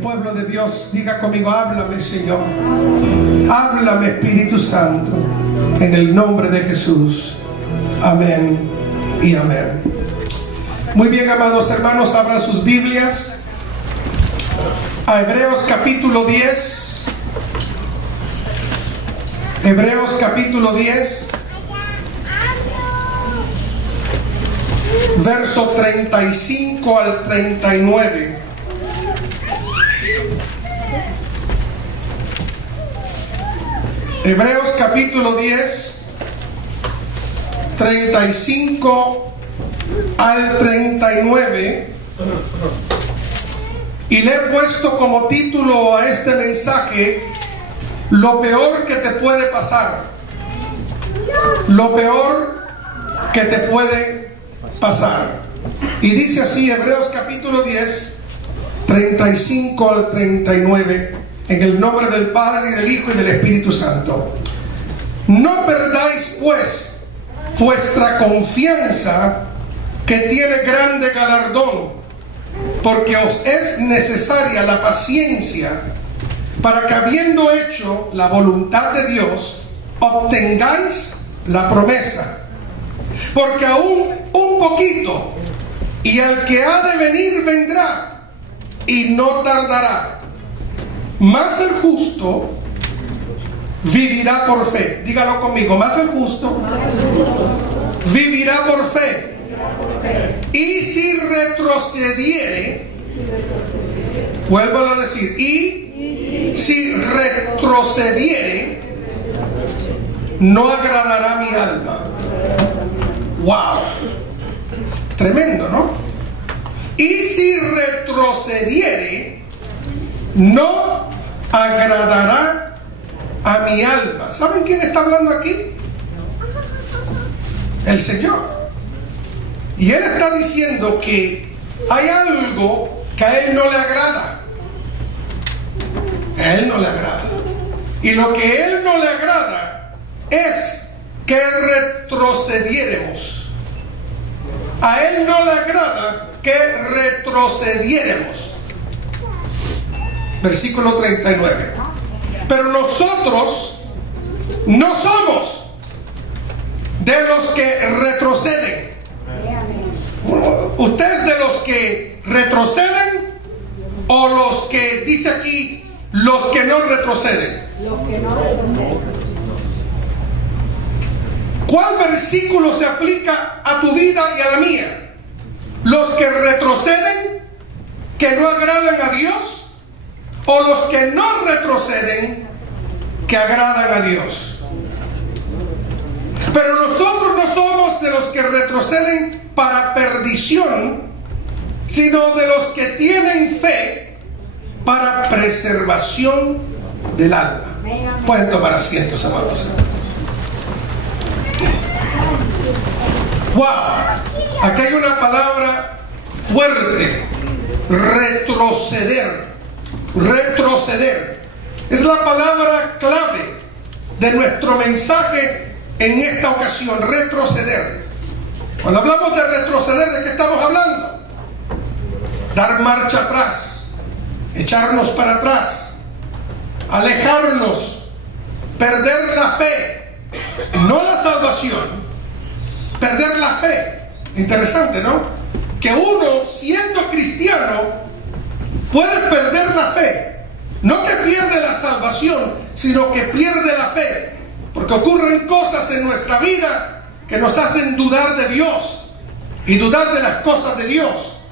pueblo de Dios diga conmigo: háblame, Señor. Háblame, Espíritu Santo, en el nombre de Jesús. Amén y amén. Muy bien, amados hermanos, abran sus Biblias a Hebreos capítulo 10. Hebreos capítulo 10, verso 35 al 39. Hebreos capítulo 10, 35 al 39. Y le he puesto como título a este mensaje: lo peor que te puede pasar. Lo peor que te puede pasar. Y dice así Hebreos capítulo 10, 35 al 39. En el nombre del Padre, y del Hijo, y del Espíritu Santo. No perdáis pues vuestra confianza, que tiene grande galardón, porque os es necesaria la paciencia, para que, habiendo hecho la voluntad de Dios, obtengáis la promesa. Porque aún un poquito, y el que ha de venir vendrá, y no tardará. Mas el justo vivirá por fe. Dígalo conmigo: mas el justo vivirá por fe. Y si retrocediere, vuelvo a decir, y si retrocediere, no agradará mi alma. Wow, tremendo, ¿no? Y si retrocediere, no agradará a mi alma. ¿Saben quién está hablando aquí? El Señor. Y Él está diciendo que hay algo que a Él no le agrada. A Él no le agrada. Y lo que a Él no le agrada es que retrocediéramos. A Él no le agrada que retrocediéramos. Versículo 39. Pero nosotros no somos de los que retroceden. ¿Usted es de los que retroceden o los que dice aquí, los que no retroceden? ¿Cuál versículo se aplica a tu vida y a la mía? ¿Los que retroceden, que no agradan a Dios? ¿O los que no retroceden, que agradan a Dios? Pero nosotros no somos de los que retroceden para perdición, sino de los que tienen fe para preservación del alma. Pueden tomar asientos, amados. Wow, aquí hay una palabra fuerte: retroceder. Retroceder es la palabra clave de nuestro mensaje en esta ocasión. Retroceder. Cuando hablamos de retroceder, ¿de qué estamos hablando? Dar marcha atrás, echarnos para atrás, alejarnos, perder la fe, no la salvación, perder la fe. Interesante, ¿no? Que uno, siendo cristiano, puede perder la fe. No que pierde la salvación, sino que pierde la fe. Porque ocurren cosas en nuestra vida que nos hacen dudar de Dios y dudar de las cosas de Dios.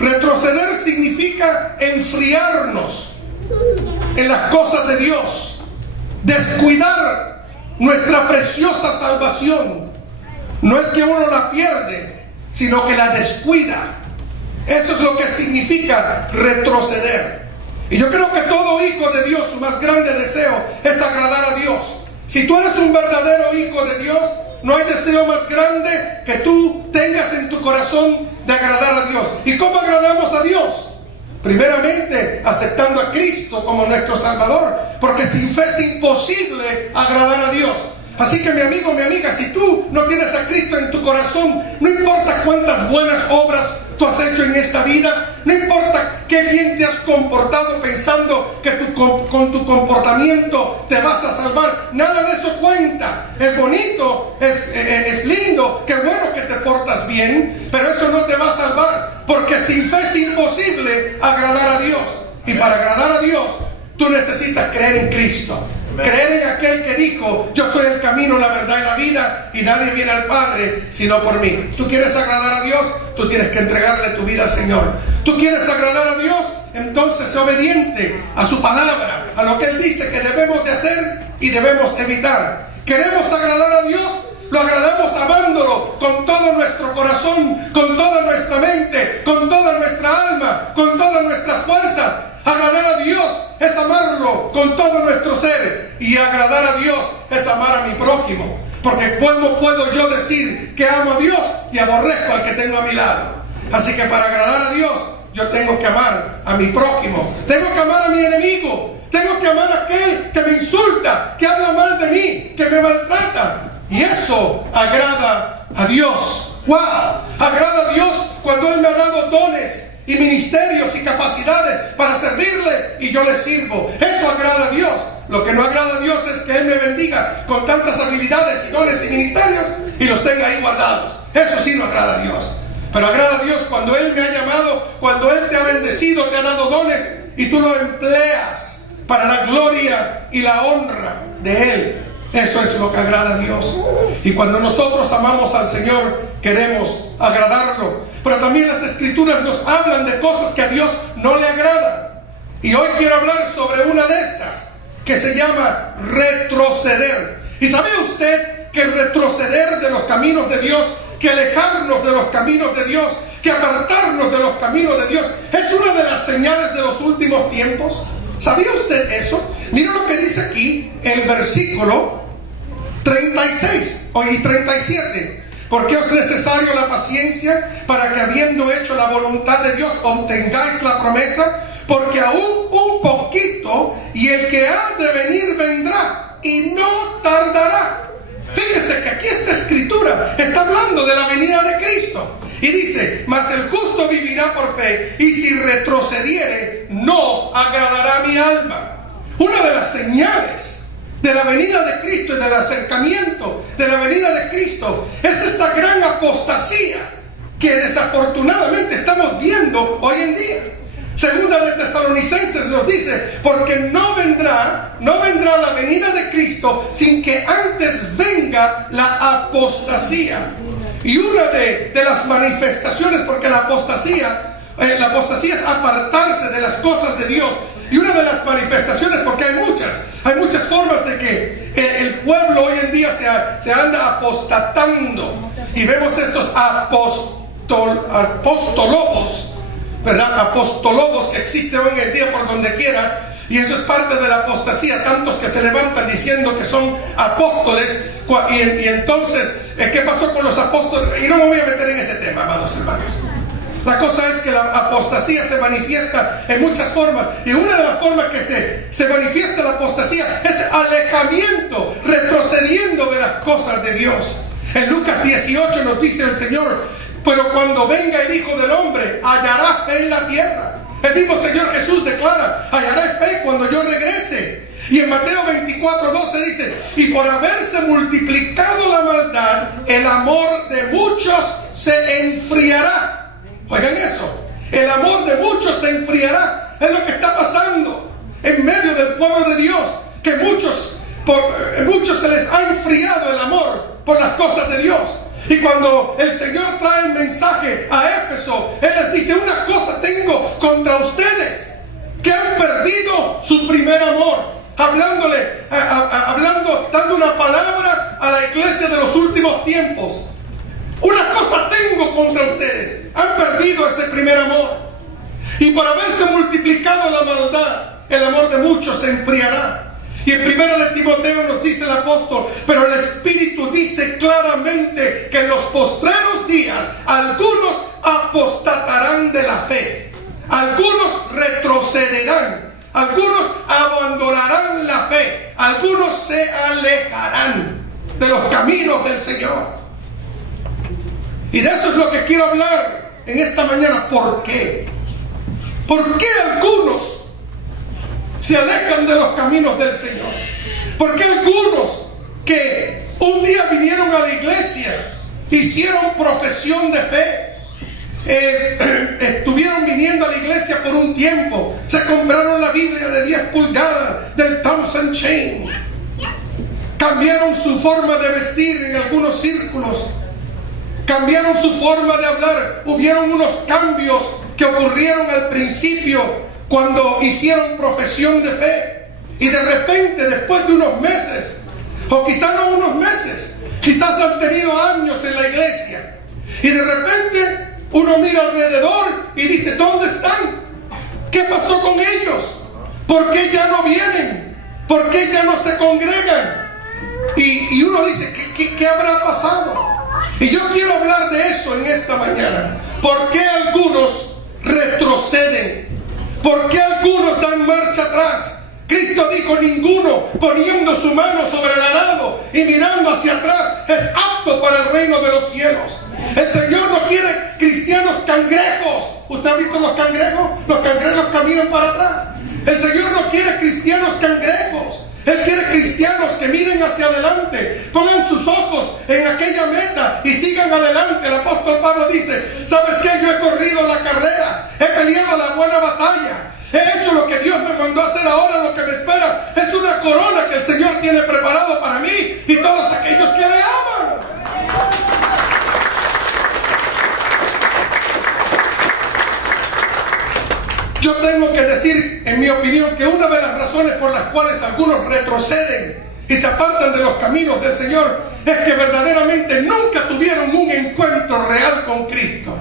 Retroceder significa enfriarnos en las cosas de Dios, descuidar nuestra preciosa salvación. No es que uno la pierde, sino que la descuida. Eso es lo que significa retroceder. Y yo creo que todo hijo de Dios, su más grande deseo es agradar a Dios. Si tú eres un verdadero hijo de Dios, no hay deseo más grande que tú tengas en tu corazón de agradar a Dios. ¿Y cómo agradamos a Dios? Primeramente, aceptando a Cristo como nuestro Salvador, porque sin fe es imposible agradar a Dios. Así que mi amigo, mi amiga, si tú no tienes a Cristo en tu corazón, no importa cuántas buenas obras tú has hecho en esta vida. No importa qué bien te has comportado pensando que con tu comportamiento te vas a salvar. Nada de eso cuenta. Es bonito, es lindo, qué bueno que te portas bien, pero eso no te va a salvar, porque sin fe es imposible agradar a Dios. Y para agradar a Dios, tú necesitas creer en Cristo. Creer en aquel que dijo: yo soy el camino, la verdad y la vida, y nadie viene al Padre sino por mí. ¿Tú quieres agradar a Dios? Tú tienes que entregarle tu vida al Señor. ¿Tú quieres agradar a Dios? Entonces sé obediente a su palabra, a lo que Él dice que debemos de hacer y debemos evitar. ¿Queremos agradar a Dios? Lo agradamos amándolo con todo nuestro corazón, con toda nuestra mente, con toda nuestra alma, con todas nuestras fuerzas. Agradar a Dios es amarlo con todo nuestro ser, y agradar a Dios es amar a mi prójimo. Porque ¿cómo puedo yo decir que amo a Dios y aborrezco al que tengo a mi lado? Así que para agradar a Dios, yo tengo que amar a mi prójimo, tengo que amar a mi enemigo, tengo que amar a aquel que me insulta, que habla mal de mí, que me maltrata. Y eso agrada a Dios. ¡Wow! Agrada a Dios cuando Él me ha dado dones y ministerios y capacidades para servirle, y yo le sirvo. Eso agrada a Dios. Lo que no agrada a Dios es que Él me bendiga con tantas habilidades y dones y ministerios y los tenga ahí guardados. Eso sí no agrada a Dios. Pero agrada a Dios cuando Él me ha llamado, cuando Él te ha bendecido, te ha dado dones, y tú lo empleas para la gloria y la honra de Él. Eso es lo que agrada a Dios. Y cuando nosotros amamos al Señor, queremos agradarlo. Pero también las Escrituras nos hablan de cosas que a Dios no le agradan. Y hoy quiero hablar sobre una de estas, que se llama retroceder. ¿Y sabe usted que retroceder de los caminos de Dios, que alejarnos de los caminos de Dios, que apartarnos de los caminos de Dios, es una de las señales de los últimos tiempos? ¿Sabía usted eso? Mira lo que dice aquí el versículo 36 y 37. Porque es necesario la paciencia para que, habiendo hecho la voluntad de Dios, obtengáis la promesa. Porque aún un poquito, y el que ha de venir vendrá, y no tardará. Fíjese que aquí esta escritura está hablando de la venida de Cristo. Y dice: mas el justo vivirá por fe, y si retrocediere, no agradará a mi alma. Una de las señales de la venida de Cristo y del acercamiento de la venida de Cristo es esta gran apostasía que desafortunadamente estamos viendo hoy en día. Segunda de Tesalonicenses nos dice: porque no vendrá la venida de Cristo sin que antes venga la apostasía. Y una de las manifestaciones, porque la apostasía es apartarse de las cosas de Dios. Y una de las manifestaciones, porque hay muchas formas de que el pueblo hoy en día se anda apostatando. Y vemos estos apostolobos, ¿verdad? Apostolobos que existen hoy en día por donde quiera. Y eso es parte de la apostasía. Tantos que se levantan diciendo que son apóstoles. Y entonces, ¿qué pasó con los apóstoles? Y no me voy a meter en ese tema, amados hermanos. La cosa es que la apostasía se manifiesta en muchas formas. Y una de las formas que se manifiesta la apostasía es alejamiento, retrocediendo de las cosas de Dios. En Lucas 18 nos dice el Señor: pero cuando venga el Hijo del Hombre, hallará fe en la tierra. El mismo Señor Jesús declara: hallará fe cuando yo regrese. Y en Mateo 24:12 dice: y por haberse multiplicado la maldad, el amor de muchos se enfriará. Oigan eso, el amor de muchos se enfriará. Es lo que está pasando en medio del pueblo de Dios, que muchos se les ha enfriado el amor por las cosas de Dios. Y cuando el Señor trae el mensaje a Éfeso, Él les dice: una cosa tengo contra ustedes, que han perdido su primer amor. Dando una palabra a la iglesia de los últimos tiempos. Una cosa tengo contra ustedes: han perdido ese primer amor. Y por haberse multiplicado la maldad, el amor de muchos se enfriará. Y en 1 de Timoteo nos dice el apóstol: pero el Espíritu dice claramente que en los postreros días algunos apostatarán de la fe, algunos retrocederán, algunos abandonarán la fe, algunos se alejarán de los caminos del Señor. Y de eso es lo que quiero hablar en esta mañana, ¿por qué? ¿Por qué algunos se alejan de los caminos del Señor? ¿Por qué algunos que un día vinieron a la iglesia, hicieron profesión de fe, estuvieron viniendo a la iglesia por un tiempo, se compraron la Biblia de 10 pulgadas del Thompson Chain, cambiaron su forma de vestir en algunos círculos, cambiaron su forma de hablar, hubieron unos cambios que ocurrieron al principio cuando hicieron profesión de fe, y de repente, después de unos meses, o quizás no unos meses, quizás han tenido años en la iglesia, y de repente uno mira alrededor y dice, ¿dónde están? ¿Qué pasó con ellos? ¿Por qué ya no vienen? ¿Por qué ya no se congregan? Y uno dice, ¿qué habrá pasado? Y yo quiero hablar de eso en esta mañana. ¿Por qué algunos retroceden? ¿Por qué algunos dan marcha atrás? Cristo dijo, ninguno poniendo su mano sobre el arado y mirando hacia atrás es apto para el reino de los cielos. El Señor no quiere cristianos cangrejos. ¿Usted ha visto los cangrejos? Los cangrejos caminan para atrás. El Señor no quiere cristianos cangrejos. Él quiere cristianos que miren hacia adelante, pongan sus ojos en aquella meta y sigan adelante. El apóstol Pablo dice, ¿sabes qué? Yo he corrido la carrera, he peleado la buena batalla, he hecho lo que Dios me mandó a hacer. Ahora lo que me espera es una corona que el Señor tiene preparado para mí y todos aquellos que le aman. Yo tengo que decir, en mi opinión, que una de las razones por las cuales algunos retroceden y se apartan de los caminos del Señor es que verdaderamente nunca tuvieron un encuentro real con Cristo.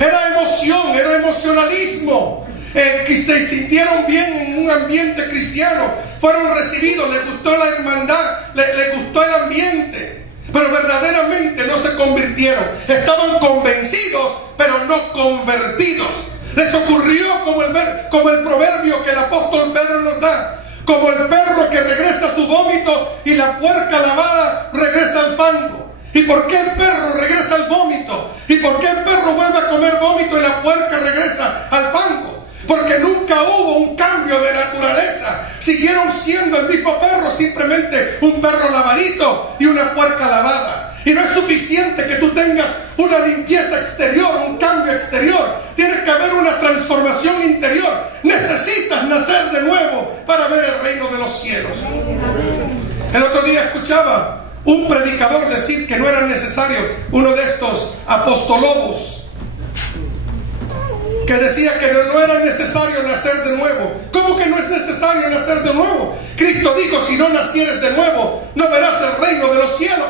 Era emoción, era emocionalismo. Que se sintieron bien en un ambiente cristiano, fueron recibidos, les gustó la hermandad, les gustó el ambiente, pero verdaderamente no se convirtieron. Estaban convencidos, pero no convertidos. Les ocurrió como el proverbio que el apóstol Pedro nos da, como el perro que regresa a su vómito y la puerca lavada regresa al fango. ¿Y por qué el perro regresa al vómito? ¿Y por qué el perro vuelve a comer vómito y la puerca regresa al fango? Porque nunca hubo un cambio de naturaleza. Siguieron siendo el mismo perro, simplemente un perro lavadito y una puerca lavada. Y no es suficiente que tú tengas una limpieza exterior, un cambio exterior. Tiene que haber una transformación interior. Necesitas nacer de nuevo para ver el reino de los cielos. El otro día escuchaba un predicador decir que no era necesario, uno de estos apostolobos, que decía que no era necesario nacer de nuevo. ¿Cómo que no es necesario nacer de nuevo? Cristo dijo, si no nacieres de nuevo, no verás el reino de los cielos.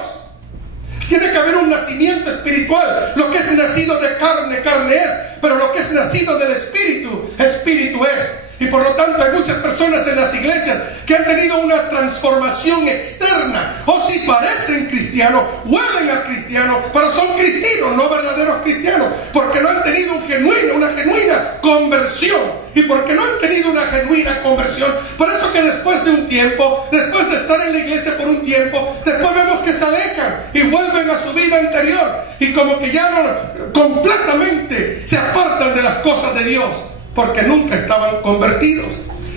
Tiene que haber un nacimiento espiritual. Lo que es nacido de carne, carne es, pero lo que es nacido del espíritu, espíritu es. Y por lo tanto hay muchas personas en las iglesias que han tenido una transformación externa. O si parecen cristianos, huelen a cristianos, pero son cristianos, no verdaderos cristianos, porque no han tenido una genuina conversión. Y porque no han tenido una genuina conversión, por eso que después de un tiempo, después de estar en la iglesia por un tiempo, después vemos que se alejan y vuelven a su vida anterior, y como que ya no completamente se apartan de las cosas de Dios, porque nunca estaban convertidos.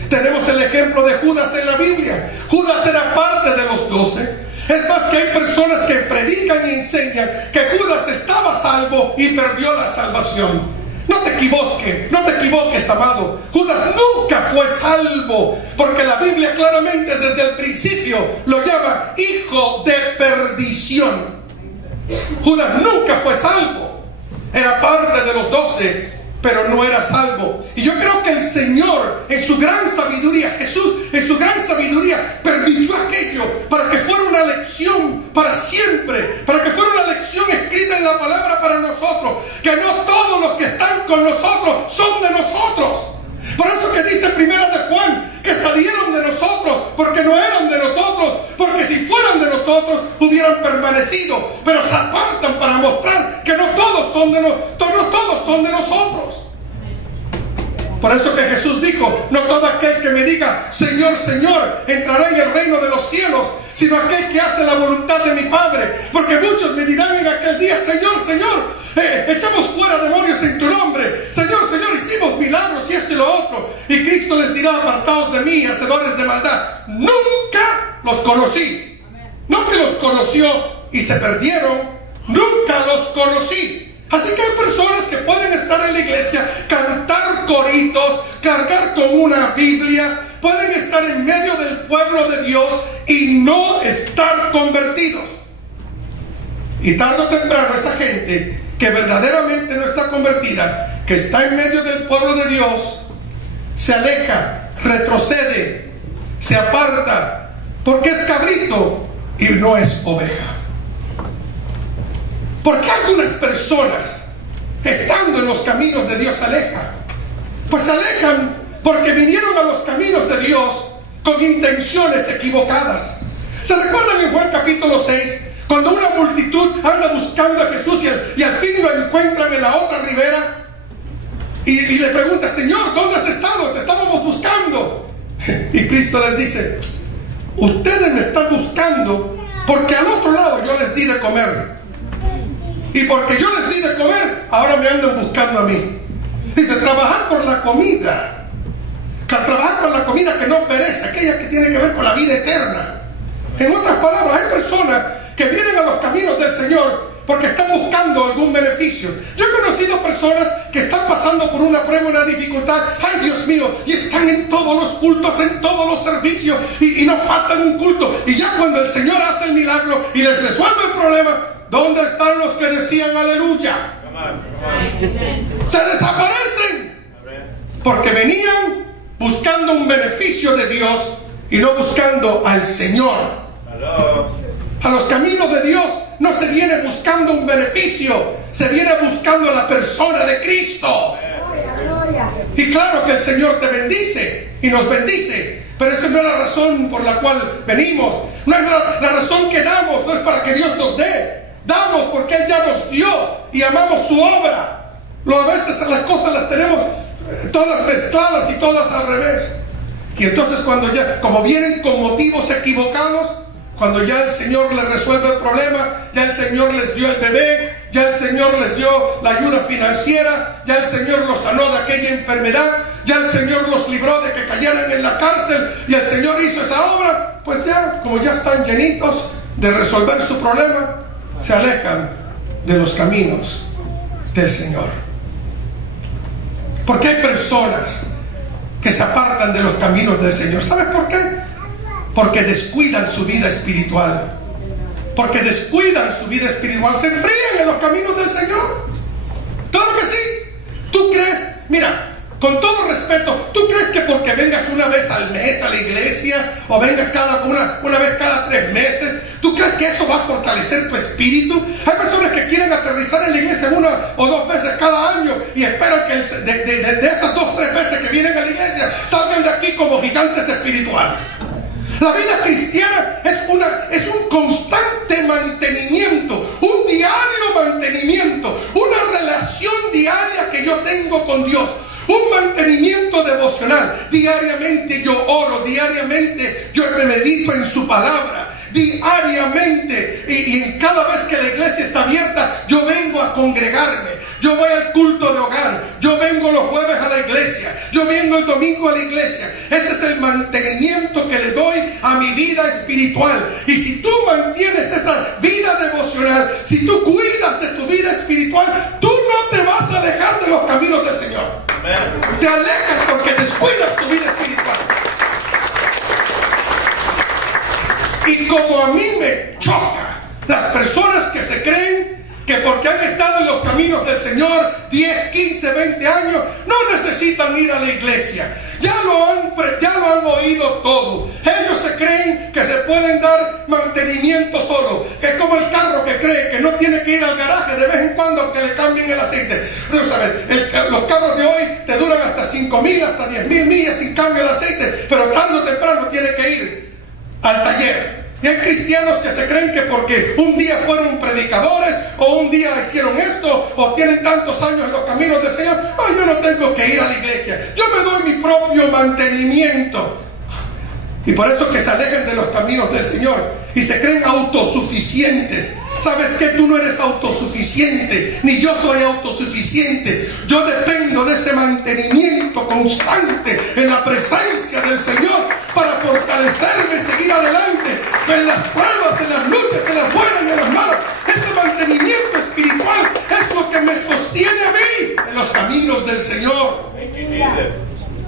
Tenemos el ejemplo de Judas en la Biblia. Judas era parte de los 12. Es más, que hay personas que predican y enseñan que Judas estaba salvo y perdió la salvación. No te equivoques, amado. Judas nunca fue salvo, porque la Biblia claramente desde el principio lo llama hijo de perdición. Judas nunca fue salvo. Era parte de los 12, pero no era salvo. Y yo creo que el Señor, en su gran sabiduría, Jesús, en su gran sabiduría, permitió aquello para que fuera una lección para siempre, para que fuera una lección escrita en la palabra para nosotros, que no todos los que están con nosotros son de nosotros. Por eso que dice Primera de Juan, que salieron de nosotros, porque no eran de nosotros, porque si fueran de nosotros hubieran permanecido, pero se apartan para mostrar que no todos son de nosotros. Por eso que Jesús dijo, no todo aquel que me diga Señor, Señor, entrará en el reino de los cielos, sino aquel que hace la voluntad de mi Padre. Porque muchos me dirán en aquel día, Señor, Señor, echamos fuera demonios en tu nombre, mí, hacedores de maldad, nunca los conocí. No que los conoció y se perdieron, nunca los conocí. Así que hay personas que pueden estar en la iglesia, cantar coritos, cargar con una Biblia, pueden estar en medio del pueblo de Dios y no estar convertidos. Y tarde o temprano esa gente que verdaderamente no está convertida, que está en medio del pueblo de Dios, se aleja, retrocede, se aparta, porque es cabrito y no es oveja. ¿Por qué algunas personas, estando en los caminos de Dios, se alejan? Pues se alejan porque vinieron a los caminos de Dios con intenciones equivocadas. ¿Se recuerdan en Juan capítulo 6? Cuando una multitud anda buscando a Jesús y al fin lo encuentran en la otra ribera y le pregunta: Señor, ¿dónde has estado? Te estábamos buscando. Y Cristo les dice: ustedes me están buscando porque al otro lado yo les di de comer. Y porque yo les di de comer, ahora me andan buscando a mí. Dice: trabajar por la comida. Trabajar por la comida que no perece, aquella que tiene que ver con la vida eterna. En otras palabras, hay personas que vienen a los caminos del Señor porque están buscando algún beneficio. Yo he conocido personas que están pasando por una prueba, una dificultad, ay Dios mío, y están en todos los cultos, en todos los servicios, y no faltan un culto. Y ya cuando el Señor hace el milagro y les resuelve el problema, ¿dónde están los que decían aleluya? Se desaparecen porque venían buscando un beneficio de Dios y no buscando al Señor. A los caminos de Dios no se viene buscando un beneficio, se viene buscando la persona de Cristo. Y claro que el Señor te bendice y nos bendice, pero esa no es la razón por la cual venimos. No es la razón que damos, no es para que Dios nos dé. Damos porque Él ya nos dio y amamos su obra. A veces las cosas las tenemos todas mezcladas y todas al revés. Y entonces cuando ya, como vienen con motivos equivocados, cuando ya el Señor les resuelve el problema, ya el Señor les dio el bebé, ya el Señor les dio la ayuda financiera, ya el Señor los sanó de aquella enfermedad, ya el Señor los libró de que cayeran en la cárcel y el Señor hizo esa obra, pues ya, como ya están llenitos de resolver su problema, se alejan de los caminos del Señor. Porque hay personas que se apartan de los caminos del Señor. ¿Sabes por qué? Porque descuidan su vida espiritual. Porque descuidan su vida espiritual. Se enfrían en los caminos del Señor. Claro que sí. ¿Tú crees? Mira, con todo respeto, ¿tú crees que porque vengas una vez al mes a la iglesia o vengas una vez cada 3 meses, tú crees que eso va a fortalecer tu espíritu? Hay personas que quieren aterrizar en la iglesia 1 o 2 veces cada año y esperan que de esas 2 o 3 veces que vienen a la iglesia salgan de aquí como gigantes espirituales. La vida cristiana es un constante mantenimiento, un diario mantenimiento, una relación diaria que yo tengo con Dios. Un mantenimiento devocional. Diariamente yo oro, diariamente yo me medito en su palabra, diariamente, y en cada vez que la iglesia está abierta, yo vengo a congregarme, yo voy al culto de hogar, yo vengo los jueves a la iglesia, yo vengo el domingo a la iglesia. Ese es el mantenimiento que le doy a mi vida espiritual. Y si tú mantienes esa vida devocional, si tú cuidas de tu vida espiritual, tú no te vas a alejar de los caminos del Señor. Te alejas porque descuidas tu vida espiritual. Y como a mí me choca las personas que se creen que porque han estado en los caminos del Señor 10, 15, 20 años, no necesitan ir a la iglesia. Ya lo han oído todo. Ellos se creen que se pueden dar mantenimiento solo. Es como el carro que cree que no tiene que ir al garaje de vez en cuando que le cambien el aceite. No sabes, los carros de hoy te duran hasta 5,000, hasta 10,000 millas sin cambio de aceite, pero tarde o temprano tiene que ir al taller. Y hay cristianos que se creen que porque un día fueron predicadores o un día hicieron esto o tienen tantos años en los caminos del Señor, yo no tengo que ir a la iglesia, yo me doy mi propio mantenimiento. Y por eso que se alejan de los caminos del Señor y se creen autosuficientes ¿Sabes que tú no eres autosuficiente? Ni yo soy autosuficiente. Yo dependo de ese mantenimiento constante en la presencia del Señor para fortalecerme y seguir adelante en las pruebas, en las luchas, en las buenas y en las malas. Ese mantenimiento espiritual es lo que me sostiene a mí en los caminos del Señor.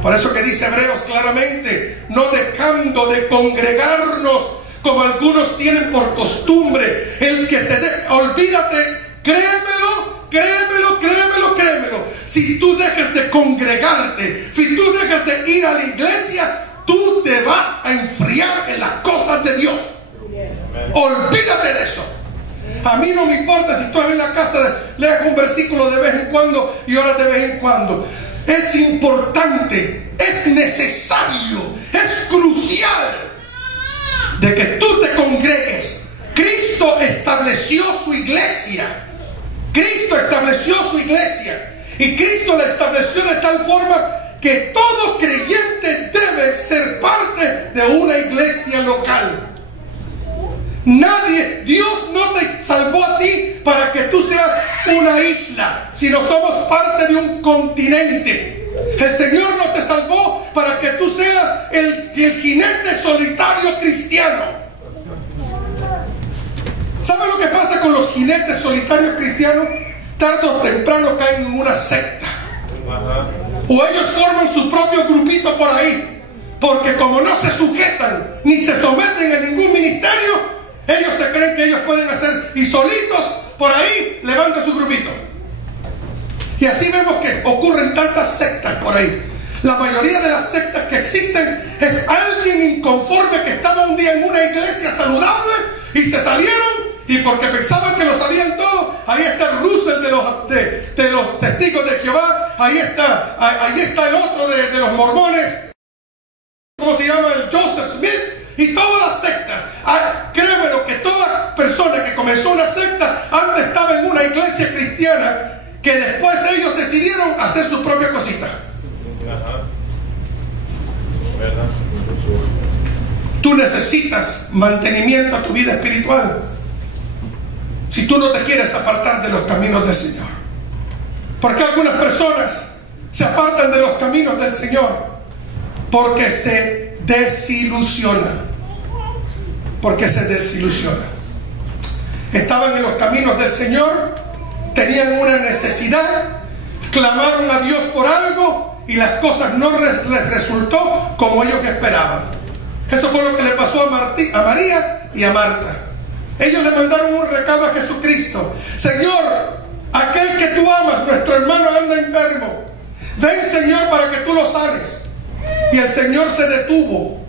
Por eso que dice Hebreos claramente, no dejando de congregarnos como algunos tienen por costumbre, el que se deja, olvídate, créemelo, si tú dejas de congregarte, si tú dejas de ir a la iglesia, tú te vas a enfriar en las cosas de Dios. Olvídate de eso. A mí no me importa si tú en la casa leas un versículo de vez en cuando y oras de vez en cuando. Es importante, es necesario, es crucial de que tú te congregues. Cristo estableció su iglesia. Cristo estableció su iglesia. Y Cristo la estableció de tal forma que todo creyente debe ser parte de una iglesia local. Dios no te salvó a ti para que tú seas una isla, sino somos parte de un continente. El Señor no te salvó para que tú seas el jinete solitario cristiano. ¿Sabe lo que pasa con los jinetes solitarios cristianos? Tarde o temprano caen en una secta. O ellos forman su propio grupito por ahí. Porque como no se sujetan ni se someten a ningún ministerio, ellos se creen que ellos pueden hacer y solitos por ahí levantan su grupito. Y así vemos que ocurren tantas sectas por ahí. La mayoría de las sectas que existen es alguien inconforme que estaba un día en una iglesia saludable y se salieron, y porque pensaban que lo sabían todo. Ahí está Russell de los testigos de Jehová, ahí está el otro de los mormones, ¿cómo se llama? El Joseph Smith, y todas las sectas. Créeme lo que toda persona que comenzó una secta antes estaba en una iglesia cristiana, que después ellos decidieron hacer su propia cosita. Tú necesitas mantenimiento a tu vida espiritual si tú no te quieres apartar de los caminos del Señor. Porque algunas personas se apartan de los caminos del Señor porque se desilusionan. Estaban en los caminos del Señor, tenían una necesidad, clamaron a Dios por algo y las cosas no les resultó como ellos esperaban. Eso fue lo que le pasó a María y a Marta. Ellos le mandaron un recado a Jesucristo: Señor, aquel que tú amas, nuestro hermano anda enfermo. Ven, Señor, para que tú lo sanes. Y el Señor se detuvo.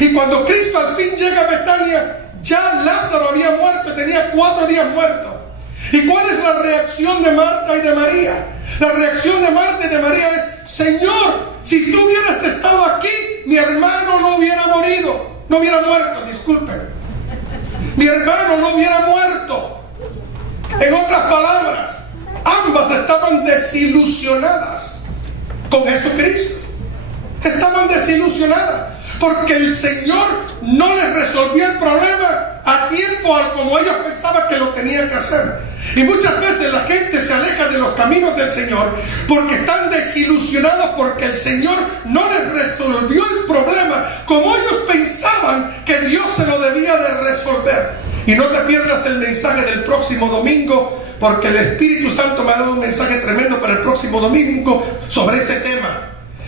Y cuando Cristo al fin llega a Betania, ya Lázaro había muerto, tenía 4 días muerto. ¿Y cuál es la reacción de Marta y de María? La reacción de Marta y de María es: Señor, si tú hubieras estado aquí, mi hermano no hubiera muerto, disculpen. Mi hermano no hubiera muerto. En otras palabras, ambas estaban desilusionadas con Jesucristo. Estaban desilusionadas porque el Señor no les resolvió el problema a tiempo como ellos pensaban que lo tenían que hacer. Y muchas veces la gente se aleja de los caminos del Señor porque están desilusionados, porque el Señor no les resolvió el problema como ellos pensaban que Dios se lo debía de resolver. Y no te pierdas el mensaje del próximo domingo, porque el Espíritu Santo me ha dado un mensaje tremendo para el próximo domingo sobre ese tema.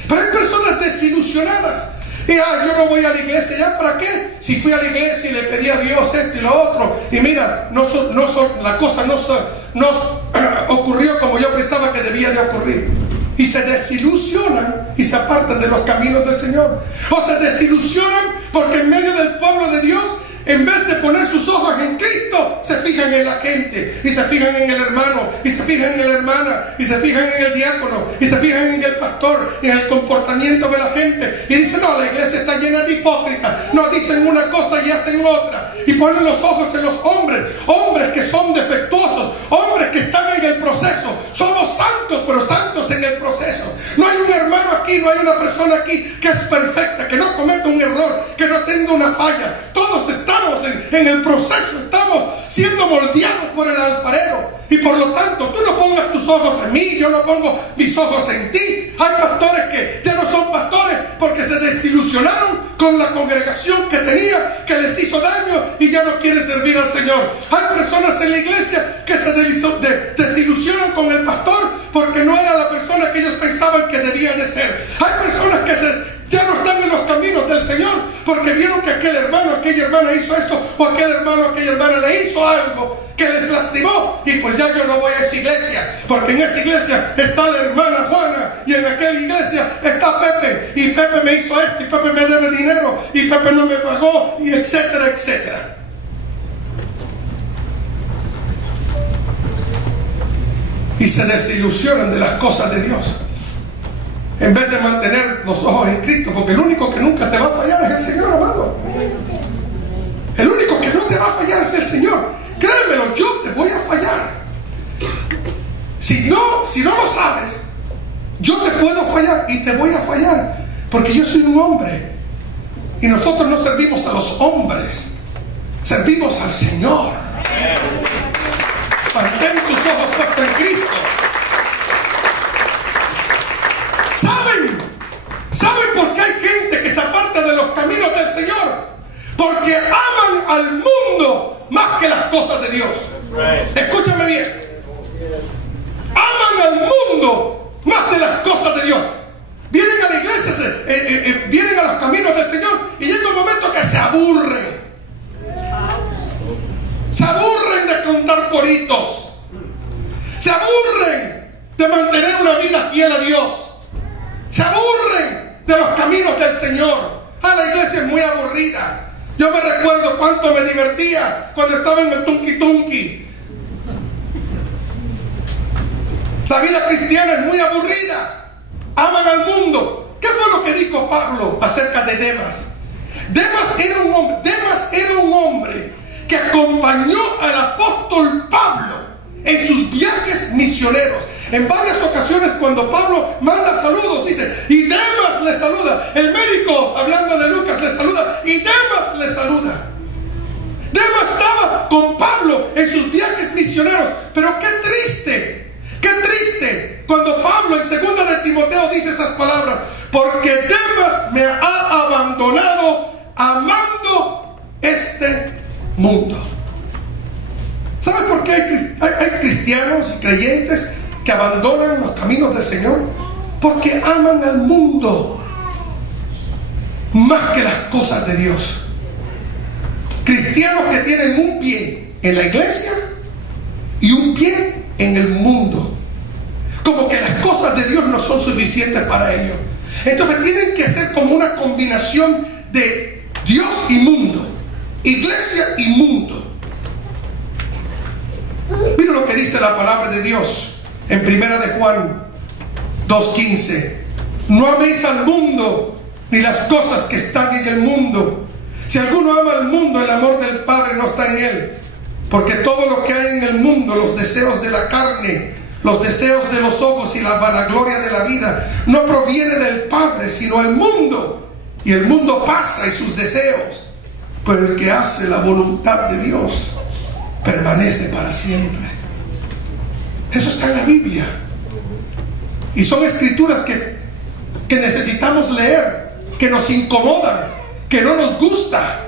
Pero hay personas desilusionadas. Y yo no voy a la iglesia, ¿ya para qué? Si fui a la iglesia y le pedí a Dios esto y lo otro, y mira, la cosa no ocurrió como yo pensaba que debía de ocurrir. Y se desilusionan y se apartan de los caminos del Señor. O se desilusionan porque en medio del pueblo de Dios, en vez de poner sus ojos en Cristo, se fijan en la gente, y se fijan en el hermano, y se fijan en la hermana, y se fijan en el diácono, y se fijan en el pastor, y en el comportamiento de la gente, y dicen: no, la iglesia está llena de hipócritas, no, dicen una cosa y hacen otra, y ponen los ojos en los hombres que son defectuosos, hombres que están en el proceso. Somos santos, pero santos en el proceso. No hay un hermano aquí, no hay una persona aquí que es perfecta, que no cometa un error, que no tenga una falla. Todos estamos estamos en el proceso, estamos siendo moldeados por el alfarero. Y por lo tanto, tú no pongas tus ojos en mí, yo no pongo mis ojos en ti. Hay pastores que ya no son pastores porque se desilusionaron con la congregación que tenía, que les hizo daño y ya no quieren servir al Señor. Hay personas en la iglesia que se desilusionan con el pastor porque no era la persona que ellos pensaban que debía de ser. Hay personas que ya no están en los caminos del Señor porque vieron que aquel hermano, aquella hermana hizo esto, o aquel hermano, aquella hermana le hizo algo que les lastimó, y pues ya yo no voy a esa iglesia, porque en esa iglesia está la hermana Juana, y en aquella iglesia está Pepe, y Pepe me hizo esto, y Pepe me debe dinero, y Pepe no me pagó, y etcétera, etcétera. Y se desilusionan de las cosas de Dios, en vez de mantener los ojos en Cristo, porque el único que nunca te va a fallar es el Señor, amado. El único que no te va a fallar es el Señor. Créemelo, yo te voy a fallar. Si no lo sabes, yo te puedo fallar y te voy a fallar, porque yo soy un hombre. Y nosotros no servimos a los hombres, servimos al Señor. Mantén tus ojos puestos en Cristo. ¿Saben por qué hay gente que se aparta de los caminos del Señor? Porque aman al mundo más que las cosas de Dios. Escúchame bien. Aman al mundo más de las cosas de Dios. Vienen a la iglesia, vienen a los caminos del Señor, y llega un momento que se aburren. Se aburren de contar coritos. Se aburren de mantener una vida fiel a Dios. Se aburren de los caminos del Señor. La iglesia es muy aburrida. Yo me recuerdo cuánto me divertía cuando estaba en el tunki-tunki. La vida cristiana es muy aburrida. Aman al mundo. ¿Qué fue lo que dijo Pablo acerca de Demas? Demas era un hombre que acompañó al apóstol Pablo en sus viajes misioneros. En varias ocasiones, cuando Pablo manda saludos, dice, y Demas le saluda. El médico, hablando de Lucas, le saluda, y Demas le saluda. Demas estaba con Pablo en sus viajes misioneros. Pero qué triste cuando Pablo en 2 de Timoteo dice esas palabras: porque Demas me ha abandonado amando este mundo. ¿Sabe por qué hay cristianos y creyentes que abandonan los caminos del Señor? Porque aman al mundo más que las cosas de Dios. Cristianos que tienen un pie en la iglesia y un pie en el mundo, como que las cosas de Dios no son suficientes para ellos. Entonces tienen que hacer como una combinación de Dios y mundo, iglesia y mundo. Mira lo que dice la palabra de Dios en 1 de Juan 2:15. No améis al mundo ni las cosas que están en el mundo. Si alguno ama al mundo, el amor del Padre no está en él. Porque todo lo que hay en el mundo, los deseos de la carne, los deseos de los ojos y la vanagloria de la vida, no proviene del Padre, sino el mundo. Y el mundo pasa y sus deseos, pero el que hace la voluntad de Dios permanece para siempre. Eso está en la Biblia. Y son escrituras que necesitamos leer, que nos incomodan, que no nos gusta.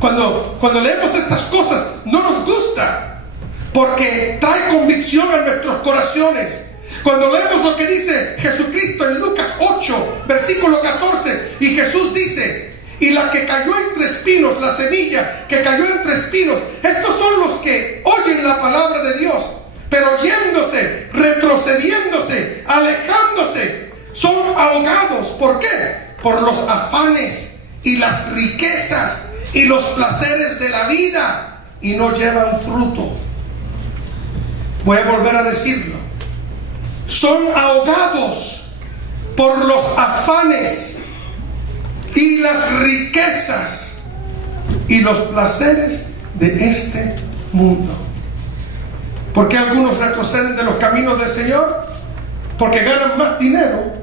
Cuando leemos estas cosas, no nos gusta, porque trae convicción a nuestros corazones. Cuando leemos lo que dice Jesucristo en Lucas 8, versículo 14, y Jesús dice: y la que cayó entre espinos, la semilla que cayó entre espinos, estos son los que oyen la palabra de Dios, pero yéndose, retrocediéndose, alejándose, son ahogados. ¿Por qué? Por los afanes y las riquezas y los placeres de la vida, y no llevan fruto. Voy a volver a decirlo: son ahogados por los afanes y las riquezas y los placeres de este mundo. ¿Por qué algunos retroceden de los caminos del Señor? Porque ganan más dinero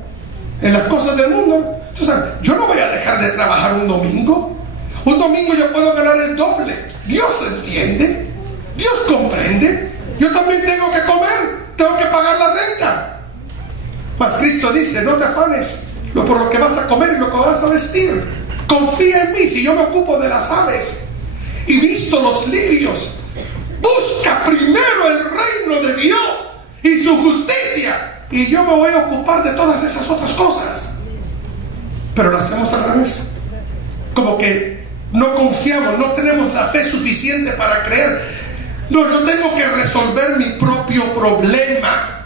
en las cosas del mundo. Entonces, yo no voy a dejar de trabajar un domingo, Un domingo yo puedo ganar el doble. Dios entiende, Dios comprende. Yo también tengo que comer, tengo que pagar la renta. Mas Cristo dice, no te afanes por lo que vas a comer y lo que vas a vestir. Confía en mí, si yo me ocupo de las aves y visto los lirios. Busca primero el reino de Dios y su justicia, y yo me voy a ocupar de todas esas otras cosas. Pero lo hacemos al revés. Como que no confiamos, no tenemos la fe suficiente para creer. No, yo tengo que resolver mi propio problema.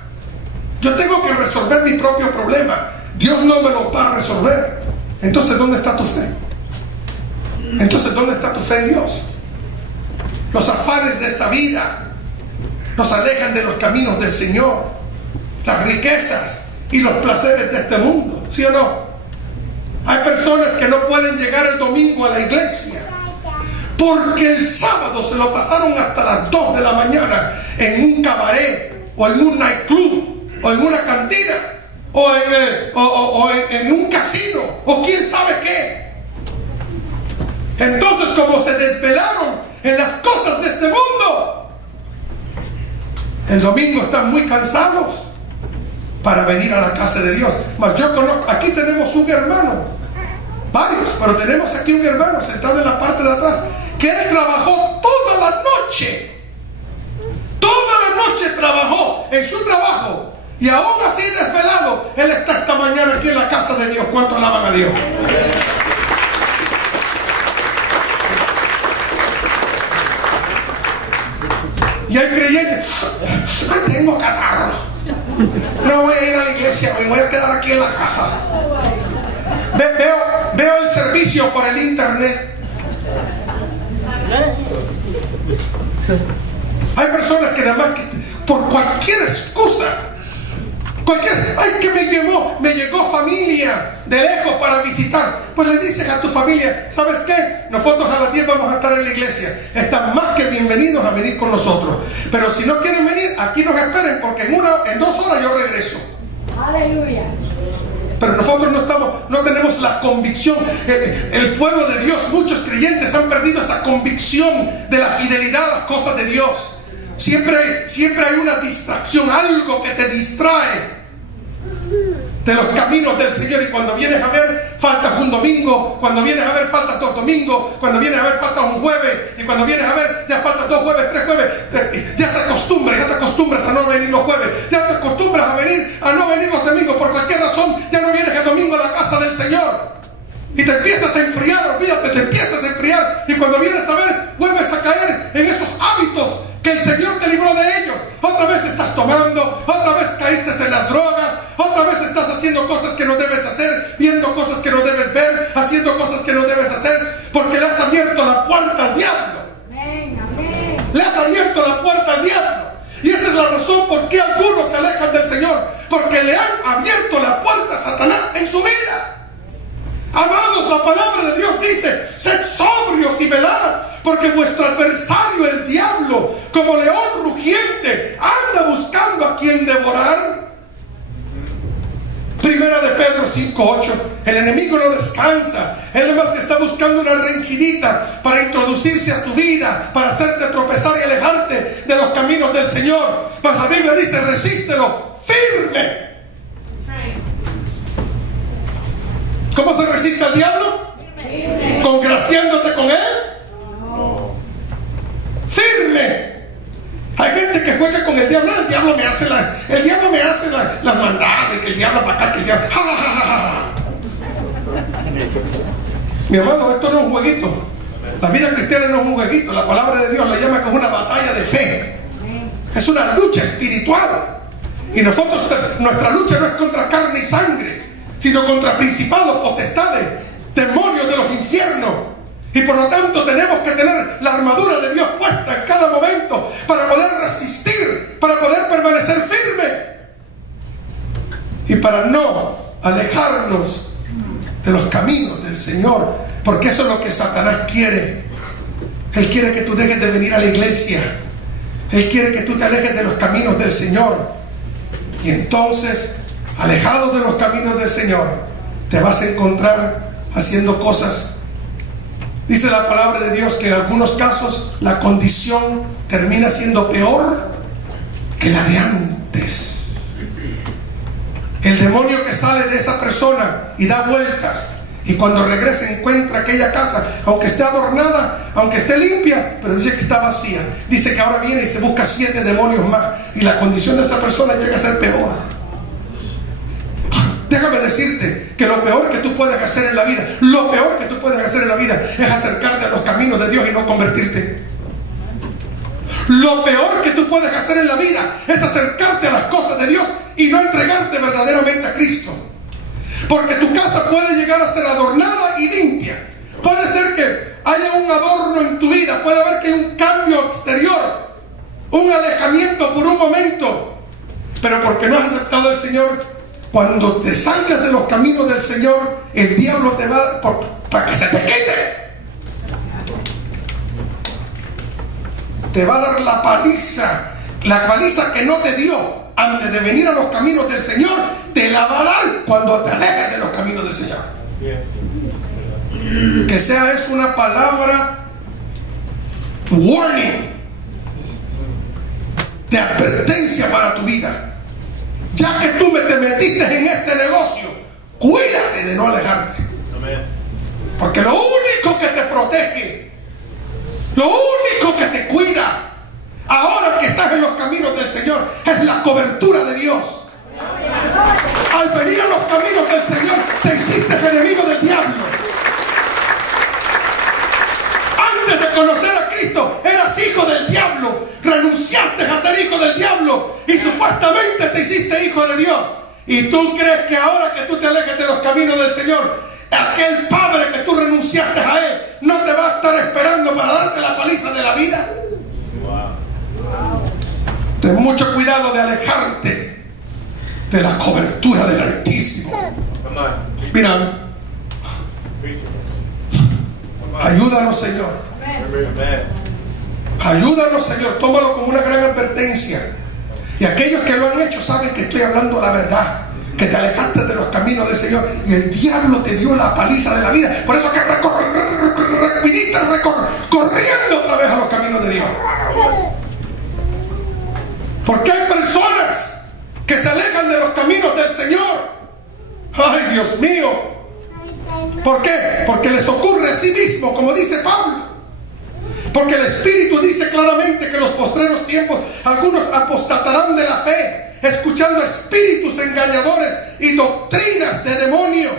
Yo tengo que resolver mi propio problema. Dios no me lo va a resolver. Entonces, ¿dónde está tu fe? Entonces, ¿dónde está tu fe en Dios? Los afanes de esta vida nos alejan de los caminos del Señor. Las riquezas y los placeres de este mundo, ¿sí o no? Hay personas que no pueden llegar el domingo a la iglesia porque el sábado se lo pasaron hasta las 2 de la mañana en un cabaret, o en un nightclub, o en una cantina, o en un casino, o quién sabe qué. Entonces, como se desvelaron en las cosas de este mundo, el domingo están muy cansados para venir a la casa de Dios. Mas yo conozco, aquí tenemos un hermano, varios, pero tenemos aquí un hermano sentado en la parte de atrás, que él trabajó toda la noche trabajó en su trabajo, y aún así desvelado, él está esta mañana aquí en la casa de Dios. ¿Cuánto alaban a Dios? Y hay creyentes, tengo catarro, no voy a ir a la iglesia, me voy a quedar aquí en la casa. Veo el servicio por el internet. Hay personas que nada más por cualquier excusa, ay, que me llegó familia de lejos para visitar, pues le dices a tu familia, ¿sabes qué? Nosotros a las 10 vamos a estar en la iglesia, están más que bienvenidos a venir con nosotros, pero si no quieren venir, aquí nos esperen, porque en 2 horas yo regreso. Aleluya. Pero nosotros no tenemos la convicción. El pueblo de Dios, muchos creyentes han perdido esa convicción de la fidelidad a las cosas de Dios. Siempre hay una distracción, algo que te distrae de los caminos del Señor. Y cuando vienes a ver, faltas un domingo. Cuando vienes a ver, faltas 2 domingos. Cuando vienes a ver, faltas un jueves. Y cuando vienes a ver, ya faltas 2 jueves, 3 jueves. Ya te acostumbras a no venir los jueves. Ya te acostumbras a no venir los domingos. Por cualquier razón, ya no vienes el domingo a la casa del Señor. Y te empiezas a enfriar, olvídate, te empiezas a enfriar. Y cuando vienes a ver, vuelves a caer en esos hábitos que el Señor te libró de ellos. Otra vez estás tomando, otra vez caíste en las drogas, otra vez estás haciendo cosas que no debes hacer, viendo cosas que no debes ver, haciendo cosas que no debes hacer, porque le has abierto la puerta al diablo. Le has abierto la puerta al diablo. Y esa es la razón por qué algunos se alejan del Señor, porque le han abierto la puerta a Satanás en su vida. Amados, la palabra de Dios dice, sed sobrios y velad, porque vuestro adversario, el diablo, como león rugiente, anda buscando a quien devorar. Primera de Pedro 5:8. El enemigo no descansa. Él nomás que está buscando una rengidita para introducirse a tu vida, para hacerte tropezar y alejarte de los caminos del Señor. Mas la Biblia dice, resístelo firme. ¿Cómo se resiste al diablo? Firme. ¿Congraciándote con él? No. Firme. Hay gente que juega con el diablo. El diablo me hace las maldades, que el diablo para acá, que el diablo. ¡Ja, ja, ja, ja! Mi hermano, esto no es un jueguito. La vida cristiana no es un jueguito. La palabra de Dios la llama como una batalla de fe. Es una lucha espiritual. Y nuestra lucha no es contra carne y sangre, sino contra principados, potestades, demonios de los infiernos. Y por lo tanto tenemos que tener la armadura de Dios puesta en cada momento para poder resistir, para poder permanecer firme y para no alejarnos de los caminos del Señor, porque eso es lo que Satanás quiere. Él quiere que tú dejes de venir a la iglesia. Él quiere que tú te alejes de los caminos del Señor. Y entonces, alejado de los caminos del Señor, te vas a encontrar haciendo cosas Dice la palabra de Dios que en algunos casos la condición termina siendo peor que la de antes. El demonio que sale de esa persona y da vueltas, y cuando regresa encuentra aquella casa, aunque esté adornada, aunque esté limpia, pero dice que está vacía. Dice que ahora viene y se busca 7 demonios más, y la condición de esa persona llega a ser peor. Déjame decirte que lo peor que tú puedes hacer en la vida, lo peor que tú puedes hacer en la vida es acercarte a los caminos de Dios y no convertirte. Lo peor que tú puedes hacer en la vida es acercarte a las cosas de Dios y no entregarte verdaderamente a Cristo. Porque tu casa puede llegar a ser adornada y limpia. Puede ser que haya un adorno en tu vida, puede haber que hay un cambio exterior, un alejamiento por un momento, pero porque no has aceptado al Señor, cuando te salgas de los caminos del Señor, el diablo te va para que se te quite. Te va a dar la paliza que no te dio antes de venir a los caminos del Señor, te la va a dar cuando te alejes de los caminos del Señor. Que sea eso una palabra warning, de advertencia para tu vida. Ya que tú te metiste en este negocio, cuídate de no alejarte. Porque lo único que te protege, lo único que te cuida, ahora que estás en los caminos del Señor, es la cobertura de Dios. Al venir a los caminos del Señor, te hiciste enemigo del diablo. Antes de conocer a Cristo, eras hijo del diablo. Renunciaste a ser hijo del diablo y supuestamente te hiciste hijo de Dios. Y tú crees que ahora que tú te alejes de los caminos del Señor, aquel padre que tú renunciaste a él no te va a estar esperando para darte la paliza de la vida. Ten mucho cuidado de alejarte de la cobertura del Altísimo. Mira, ayúdanos, Señor. Ayúdanos, Señor. Tómalo como una gran advertencia. Y aquellos que lo han hecho saben que estoy hablando la verdad, que te alejaste de los caminos del Señor y el diablo te dio la paliza de la vida. Por eso que corriendo otra vez a los caminos de Dios. Porque hay personas que se alejan de los caminos del Señor. Ay, Dios mío. ¿Por qué? Porque les ocurre a sí mismo, como dice Pablo. Porque el Espíritu dice claramente que en los postreros tiempos algunos apostatarán de la fe, escuchando espíritus engañadores y doctrinas de demonio.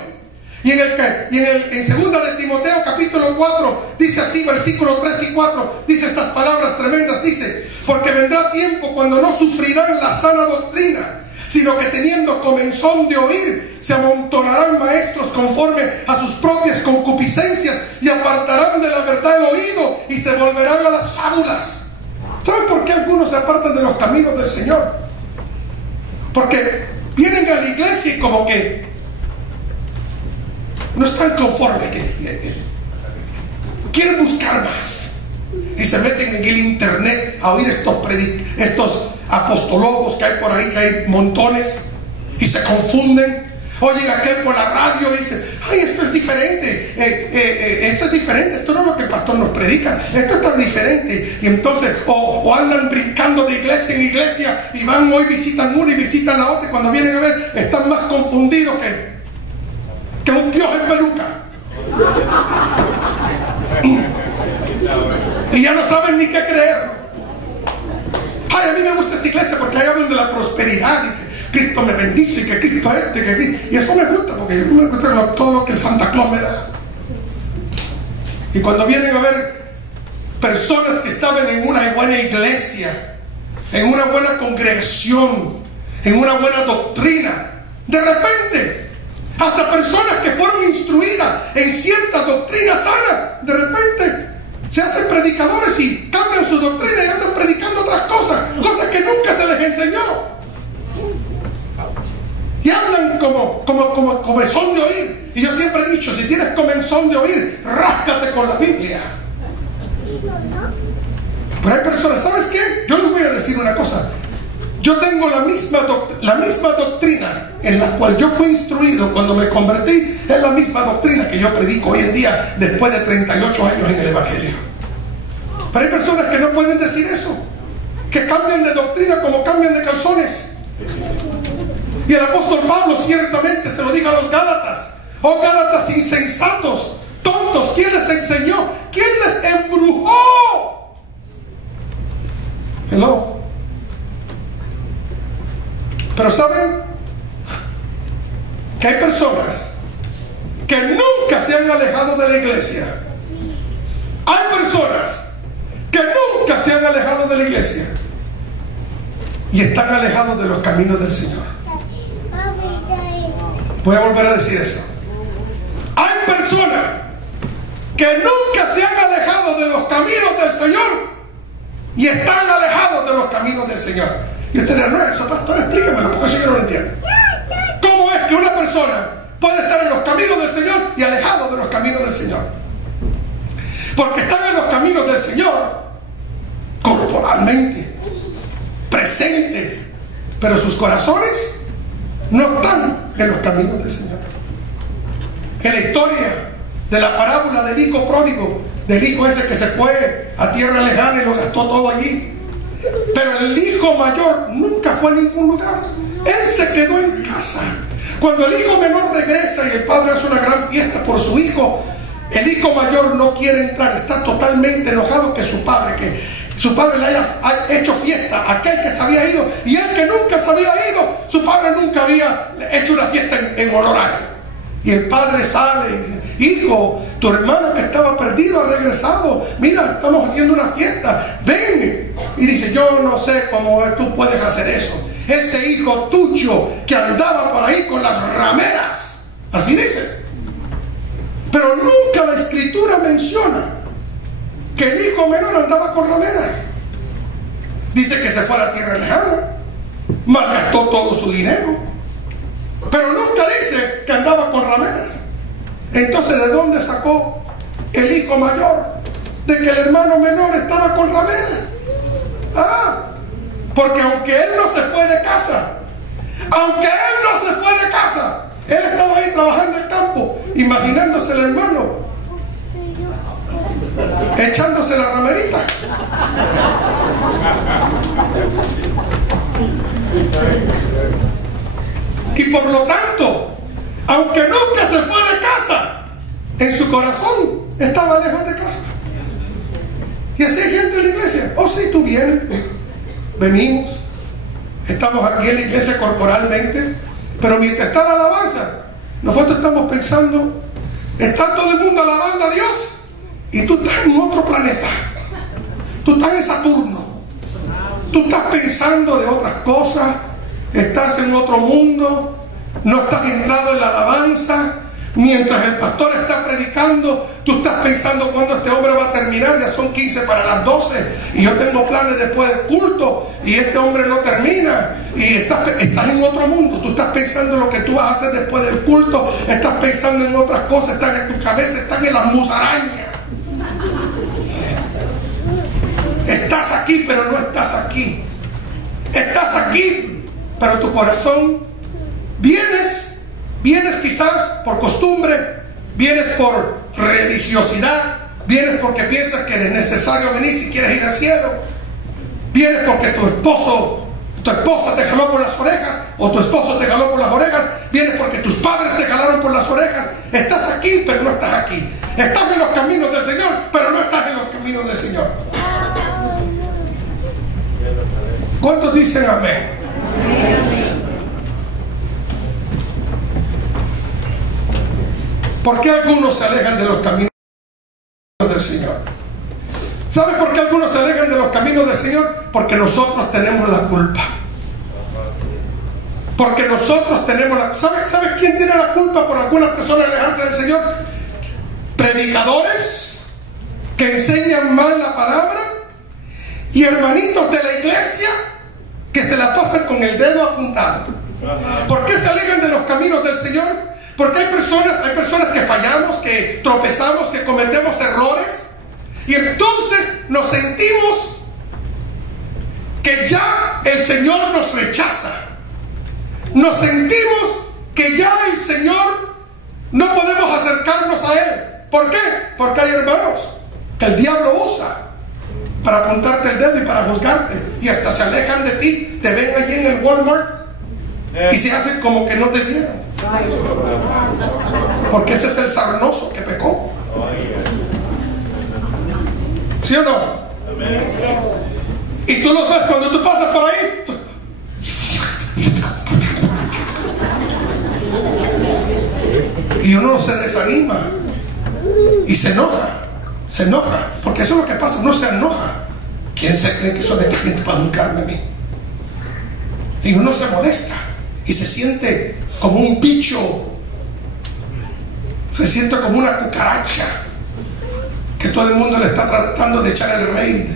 Y en segunda de Timoteo capítulo 4 dice así, versículos 3 y 4, dice estas palabras tremendas, dice: porque vendrá tiempo cuando no sufrirán la sana doctrina, sino que teniendo comezón de oír, se amontonarán maestros conforme a sus propias concupiscencias y apartarán de la verdad el oído y se volverán a las fábulas. ¿Saben por qué algunos se apartan de los caminos del Señor? Porque vienen a la iglesia y como que no están conformes, quieren buscar más y se meten en el internet a oír estos apostólogos que hay por ahí, que hay montones, y se confunden. Oyen aquel por la radio y dicen: ay, esto es diferente, esto es diferente, esto no es lo que el pastor nos predica, esto está diferente. Y entonces o andan brincando de iglesia en iglesia y van, hoy visitan una y visitan la otra, y cuando vienen a ver están más confundidos que un piojo en peluca. Y ya no saben ni qué creer. Ay, a mí me gusta esta iglesia porque ahí hablan de la prosperidad y que Cristo me bendice, que Cristo y eso me gusta, porque a mí me gusta todo lo que Santa Claus me da. Y cuando vienen a ver personas que estaban en una buena iglesia, en una buena congregación, en una buena doctrina, de repente, hasta personas que fueron instruidas en cierta doctrina sana, de repente se hacen predicadores y cambian su doctrina y andan predicando otras cosas que nunca se les enseñó. Y andan como comezón de oír. Y yo siempre he dicho: si tienes comezón de oír, ráscate con la Biblia. Pero hay personas, ¿sabes qué? Yo les voy a decir una cosa. Yo tengo la misma doctrina en la cual yo fui instruido cuando me convertí. Es la misma doctrina que yo predico hoy en día después de 38 años en el Evangelio. Pero hay personas que no pueden decir eso, que cambian de doctrina como cambian de calzones. Y el apóstol Pablo ciertamente se lo dijo a los Gálatas: oh Gálatas insensatos, tontos, ¿quién les enseñó? ¿Quién les embrujó? Hello. Pero ¿saben? Que hay personas que nunca se han alejado de la iglesia. Hay personas que nunca se han alejado de la iglesia y están alejados de los caminos del Señor. Voy a volver a decir eso. Hay personas que nunca se han alejado de los caminos del Señor y están alejados de los caminos del Señor. Y usted dirá: no, eso, pastor, explíquemelo, porque eso yo no lo entiendo. ¿Cómo es que una persona puede estar en los caminos del Señor y alejado de los caminos del Señor? Porque están en los caminos del Señor corporalmente, presentes, pero sus corazones no están en los caminos del Señor. En la historia de la parábola del hijo pródigo, del hijo ese que se fue a tierra lejana y lo gastó todo allí, pero el hijo mayor nunca fue a ningún lugar. Él se quedó en casa. Cuando el hijo menor regresa y el padre hace una gran fiesta por su hijo, el hijo mayor no quiere entrar. Está totalmente enojado que su padre le haya hecho fiesta a aquel que se había ido, y él que nunca se había ido, su padre nunca había hecho una fiesta en honor a él. Y el padre sale y dice: hijo, tu hermano que estaba perdido ha regresado. Mira, estamos haciendo una fiesta, ven. Y dice: yo no sé cómo tú puedes hacer eso. Ese hijo tuyo que andaba por ahí con las rameras, así dice. Pero nunca la escritura menciona que el hijo menor andaba con rameras. Dice que se fue a la tierra lejana, malgastó todo su dinero, pero nunca dice que andaba con rameras. Entonces, ¿de dónde sacó el hijo mayor de que el hermano menor estaba con rameras? Porque aunque él no se fue de casa, él estaba ahí trabajando el campo, imaginándose el hermano echándose la ramerita. Y por lo tanto, aunque nunca se fue de casa, en su corazón estaba lejos de casa. Y así hay gente en la iglesia: oh sí, tú vienes, venimos, estamos aquí en la iglesia corporalmente, pero mientras está la alabanza, nosotros estamos pensando, está todo el mundo alabando a Dios y tú estás en otro planeta, tú estás en Saturno, tú estás pensando de otras cosas, estás en otro mundo, no estás entrado en la alabanza. Mientras el pastor está predicando, tú estás pensando cuándo este hombre va a terminar. Ya son 15 para las 12 y yo tengo planes después del culto y este hombre no termina. Y estás en otro mundo. Tú estás pensando en lo que tú vas a hacer después del culto. Estás pensando en otras cosas. Están en tu cabeza, están en las musarañas. Estás aquí, pero no estás aquí. Estás aquí, pero tu corazón, vienes quizás por costumbre, vienes por religiosidad, vienes porque piensas que es necesario venir si quieres ir al cielo, vienes porque tu esposa te jaló por las orejas, o tu esposo te jaló por las orejas, vienes porque tus padres te jalaron por las orejas. Estás aquí, pero no estás aquí. Estás en los caminos del Señor, pero no estás en los caminos del Señor. ¿Cuántos dicen amén? ¿Por qué algunos se alejan de los caminos del Señor? ¿Sabe por qué algunos se alejan de los caminos del Señor? Porque nosotros tenemos la culpa. Porque nosotros tenemos la... ¿Sabes quién tiene la culpa por algunas personas alejarse del Señor? Predicadores que enseñan mal la palabra y hermanitos de la iglesia que se la pasan con el dedo apuntado. ¿Por qué se alejan de los caminos del Señor? Porque hay personas que fallamos, que tropezamos, que cometemos errores, y entonces nos sentimos que que ya el Señor nos rechaza. Nos sentimos que ya el Señor no podemos acercarnos a Él. ¿Por qué? Porque hay hermanos que el diablo usa para apuntarte el dedo y para juzgarte, y hasta se alejan de ti, te ven allí en el Walmart y se hacen como que no te vieron, porque ese es el sarnoso que pecó. ¿Sí o no? Y tú los ves cuando tú pasas por ahí, y uno se desanima y se enoja, porque eso es lo que pasa, uno se enoja. ¿Quién se cree que son esta gente para juzgarme a mí? Y uno se molesta y se siente como un bicho, se siente como una cucaracha que todo el mundo le está tratando de echar el raid.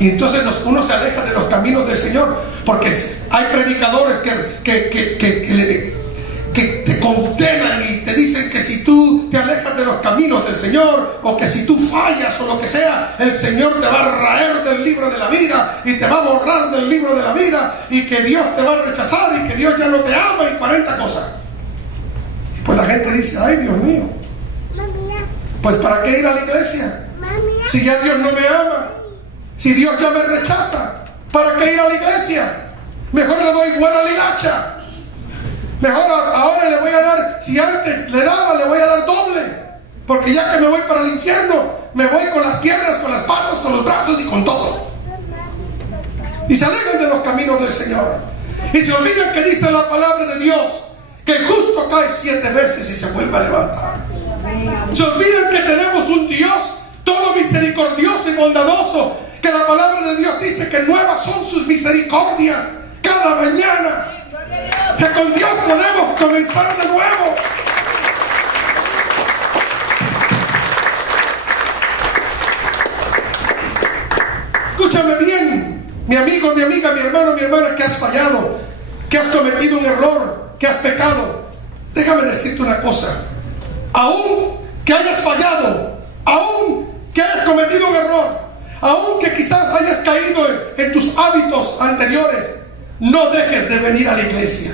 Y entonces uno se aleja de los caminos del Señor, porque hay predicadores que te condenan y te dicen que si tú te alejas de los caminos del Señor, o que si tú fallas o lo que sea, el Señor te va a raer del libro de la vida y te va a borrar del libro de la vida, y que Dios te va a rechazar y que Dios ya no te ama y 40 cosas. Y pues la gente dice: ay, Dios mío, pues ¿para qué ir a la iglesia? Si ya Dios no me ama, si Dios ya me rechaza, ¿para qué ir a la iglesia? Mejor le doy buena lilacha. Mejor ahora le voy a dar, si antes le daba, le voy a dar doble. Porque ya que me voy para el infierno, me voy con las piernas, con las patas, con los brazos y con todo. Y se alejan de los caminos del Señor. Y se olvidan que dice la palabra de Dios que el justo cae 7 veces y se vuelve a levantar. Se olvidan que tenemos un Dios todo misericordioso y bondadoso, que la palabra de Dios dice que nuevas son sus misericordias cada mañana. Que con Dios podemos comenzar de nuevo. Escúchame bien, mi amigo, mi amiga, mi hermano, mi hermana, que has fallado, que has cometido un error, que has pecado. Déjame decirte una cosa: aún que hayas fallado, aún que hayas cometido un error, aún que quizás hayas caído en tus hábitos anteriores, no dejes de venir a la iglesia.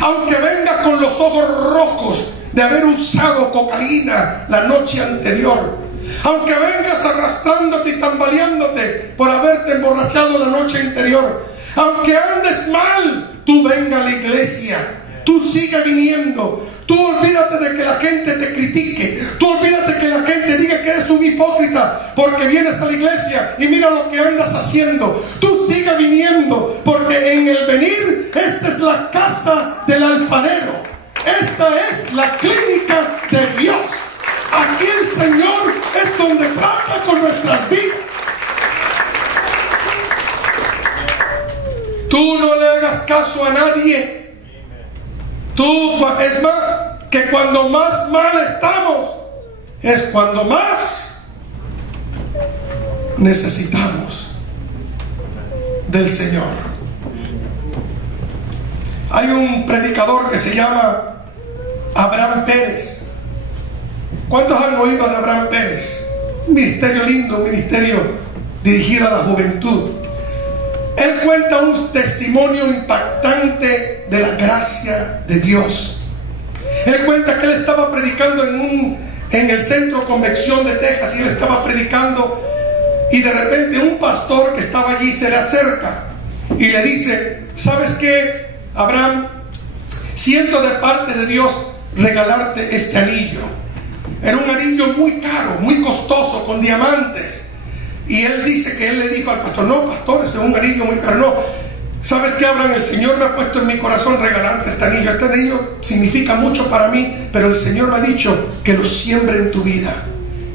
Aunque vengas con los ojos rojos de haber usado cocaína la noche anterior, aunque vengas arrastrándote y tambaleándote por haberte emborrachado la noche anterior, aunque andes mal, tú venga a la iglesia, tú sigue viniendo. Tú olvídate de que la gente te critique, tú olvídate que la gente diga que eres un hipócrita porque vienes a la iglesia y mira lo que andas haciendo. Tú sigue viniendo, porque en el venir, esta es la casa del alfarero, esta es la clínica de Dios. Aquí el Señor es donde trata con nuestras vidas. Tú no le hagas caso a nadie. Tú, es más, que cuando más mal estamos, es cuando más necesitamos del Señor. Hay un predicador que se llama Abraham Pérez. ¿Cuántos han oído de Abraham Pérez? Un ministerio lindo, un ministerio dirigido a la juventud. Él cuenta un testimonio impactante de la gracia de Dios. Él cuenta que él estaba predicando en el Centro Convención de Texas, y él estaba predicando, y de repente un pastor que estaba allí se le acerca y le dice: ¿sabes qué, Abraham? Siento de parte de Dios regalarte este anillo. Era un anillo muy caro, muy costoso, con diamantes. Y él dice que él le dijo al pastor: no, pastor, ese es un anillo muy caro. No, ¿sabes qué, Abraham? El Señor me ha puesto en mi corazón regalarte este anillo. Este anillo significa mucho para mí, pero el Señor me ha dicho que lo siembre en tu vida.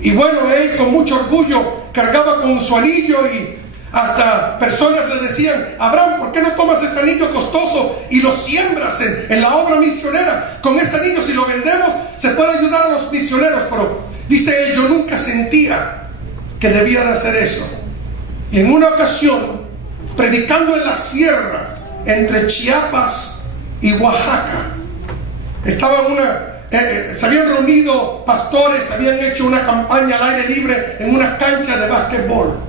Y bueno, él con mucho orgullo cargaba con su anillo, y hasta personas le decían: Abraham, ¿por qué no tomas ese anillo costoso y lo siembras en la obra misionera? Con ese anillo, si lo vendemos, se puede ayudar a los misioneros. Pero dice él: yo nunca sentía que debía de hacer eso. Y en una ocasión, predicando en la sierra entre Chiapas y Oaxaca, se habían reunido pastores, habían hecho una campaña al aire libre en una cancha de básquetbol.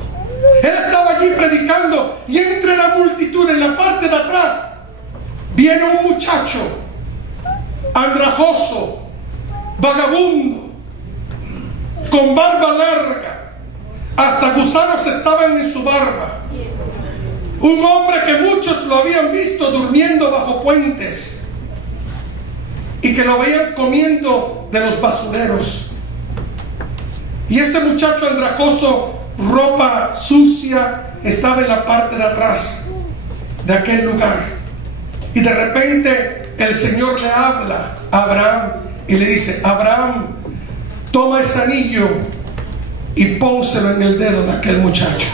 Él estaba allí predicando y entre la multitud, en la parte de atrás, viene un muchacho andrajoso, vagabundo, con barba larga, hasta gusanos estaban en su barba. Un hombre que muchos lo habían visto durmiendo bajo puentes y que lo veían comiendo de los basureros. Y ese muchacho andrajoso, ropa sucia, estaba en la parte de atrás de aquel lugar. Y de repente el Señor le habla a Abraham y le dice: Abraham, toma ese anillo y pónselo en el dedo de aquel muchacho.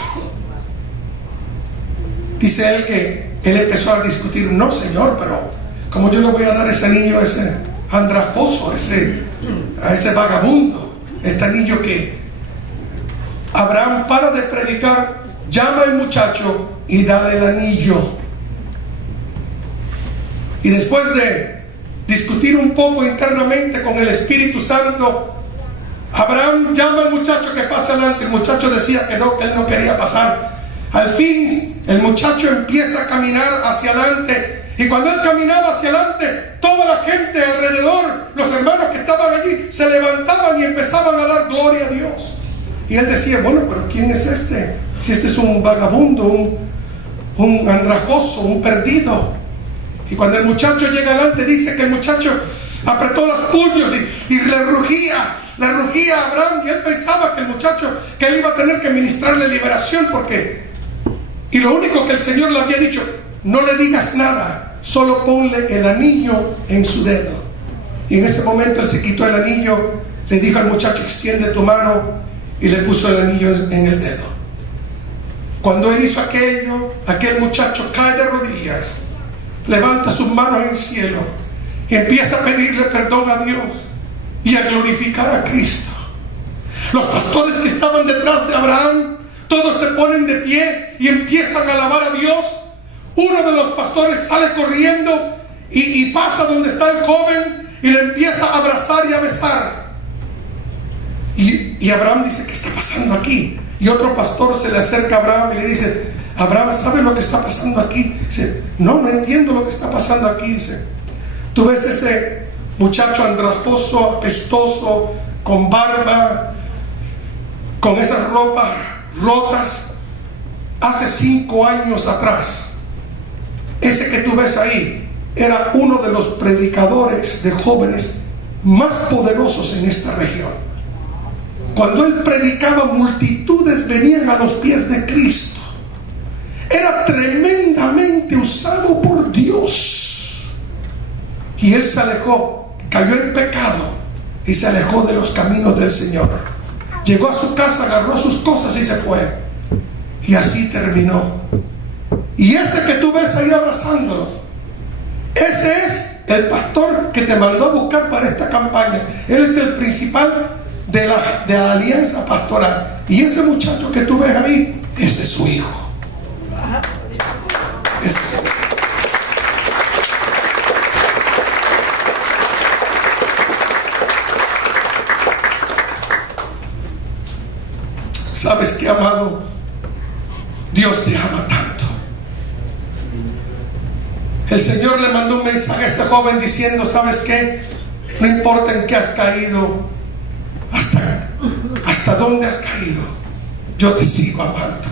Dice él que él empezó a discutir: no, Señor, pero ¿cómo yo le voy a dar ese anillo a ese andrajoso, a ese vagabundo? Este anillo que... Abraham para de predicar, llama al muchacho y dale el anillo. Y después de discutir un poco internamente con el Espíritu Santo, Abraham llama al muchacho que pase adelante. El muchacho decía que no, que él no quería pasar. Al fin el muchacho empieza a caminar hacia adelante, y cuando él caminaba hacia adelante, toda la gente alrededor, los hermanos que estaban allí, se levantaban y empezaban a dar gloria a Dios. Y él decía: bueno, pero ¿quién es este? Si este es un vagabundo, un andrajoso, un perdido. Y cuando el muchacho llega adelante, dice que el muchacho apretó los puños y le rugía a Abraham, y él pensaba que el muchacho, que él iba a tener que ministrarle liberación, y lo único que el Señor le había dicho: no le digas nada, solo ponle el anillo en su dedo. Y en ese momento él se quitó el anillo, le dijo al muchacho: extiende tu mano, y le puso el anillo en el dedo. Cuando él hizo aquello, aquel muchacho cae de rodillas, levanta sus manos en el cielo y empieza a pedirle perdón a Dios y a glorificar a Cristo. Los pastores que estaban detrás de Abraham, todos se ponen de pie y empiezan a alabar a Dios. Uno de los pastores sale corriendo y pasa donde está el joven y le empieza a abrazar y a besar. Y Abraham dice: ¿qué está pasando aquí? Y otro pastor se le acerca a Abraham y le dice: Abraham, ¿sabe lo que está pasando aquí? Dice: no entiendo lo que está pasando aquí. Dice: tú ves ese muchacho andrajoso, apestoso, con barba, con esas ropas rotas. Hace 5 años atrás, ese que tú ves ahí era uno de los predicadores de jóvenes más poderosos en esta región. Cuando él predicaba, multitudes venían a los pies de Cristo. Era tremendamente usado por Dios. Y él se alejó, cayó en pecado y se alejó de los caminos del Señor. Llegó a su casa, agarró sus cosas y se fue. Y así terminó. Y ese que tú ves ahí abrazándolo, ese es el pastor que te mandó a buscar para esta campaña. Él es el principal de la alianza pastoral. Y ese muchacho que tú ves ahí, ese es su hijo. Ese es su hijo. ¿Sabes qué, amado? Dios te ama tanto. El Señor le mandó un mensaje a este joven diciendo: ¿sabes qué? No importa en qué has caído, hasta dónde has caído, yo te sigo amando.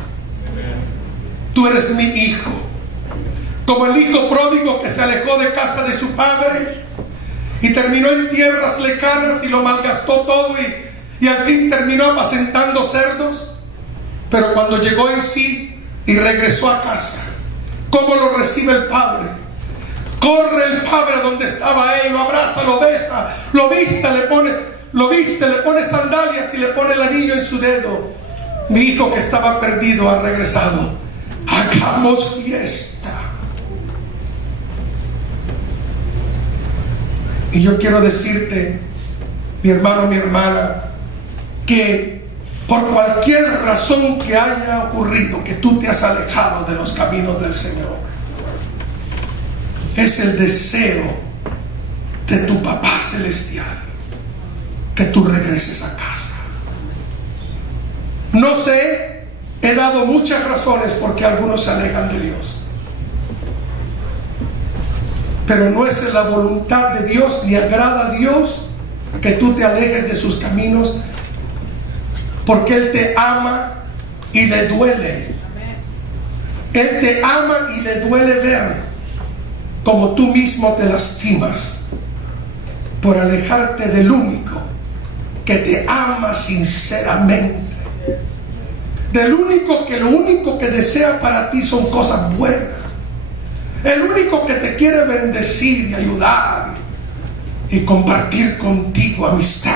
Tú eres mi hijo. Como el hijo pródigo que se alejó de casa de su padre y terminó en tierras lejanas y lo malgastó todo, y al fin terminó apacentando cerdos. Pero cuando llegó en sí y regresó a casa, ¿cómo lo recibe el padre? Corre el padre a donde estaba él, lo abraza, lo besa, lo viste, le pone sandalias y le pone el anillo en su dedo. Mi hijo que estaba perdido ha regresado. Hagamos fiesta. Y yo quiero decirte, mi hermano, mi hermana, que por cualquier razón que haya ocurrido, que tú te has alejado de los caminos del Señor, es el deseo de tu Papá Celestial que tú regreses a casa. No sé He dado muchas razones por qué algunos se alejan de Dios. Pero no es la voluntad de Dios, ni agrada a Dios que tú te alejes de sus caminos, porque Él te ama y le duele. Él te ama y le duele ver como tú mismo te lastimas por alejarte del único que te ama sinceramente, del único que lo único que desea para ti son cosas buenas, el único que te quiere bendecir y ayudar y compartir contigo amistad.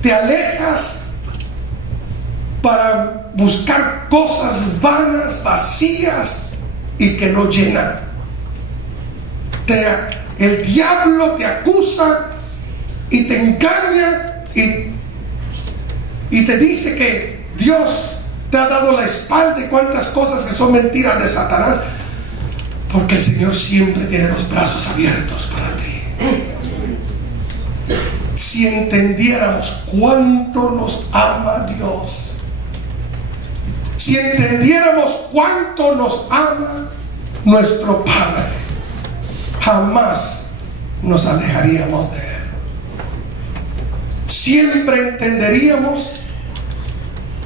Te alejas para buscar cosas vanas, vacías y que no llenan. El diablo te acusa y te engaña y te dice que Dios te ha dado la espalda y cuántas cosas que son mentiras de Satanás, porque el Señor siempre tiene los brazos abiertos para ti. Si entendiéramos cuánto nos ama Dios, si entendiéramos cuánto nos ama nuestro Padre, jamás nos alejaríamos de Él. Siempre entenderíamos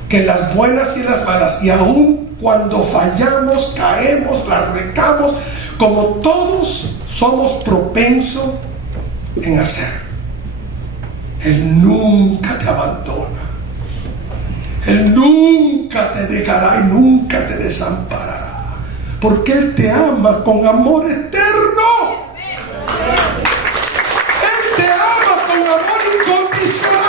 que las buenas y las malas, y aun cuando fallamos, caemos, las recamos, como todos somos propensos en hacer, Él nunca te abandona. Él nunca te dejará y nunca te desamparará, porque Él te ama con amor eterno. Él te ama con amor incondicional.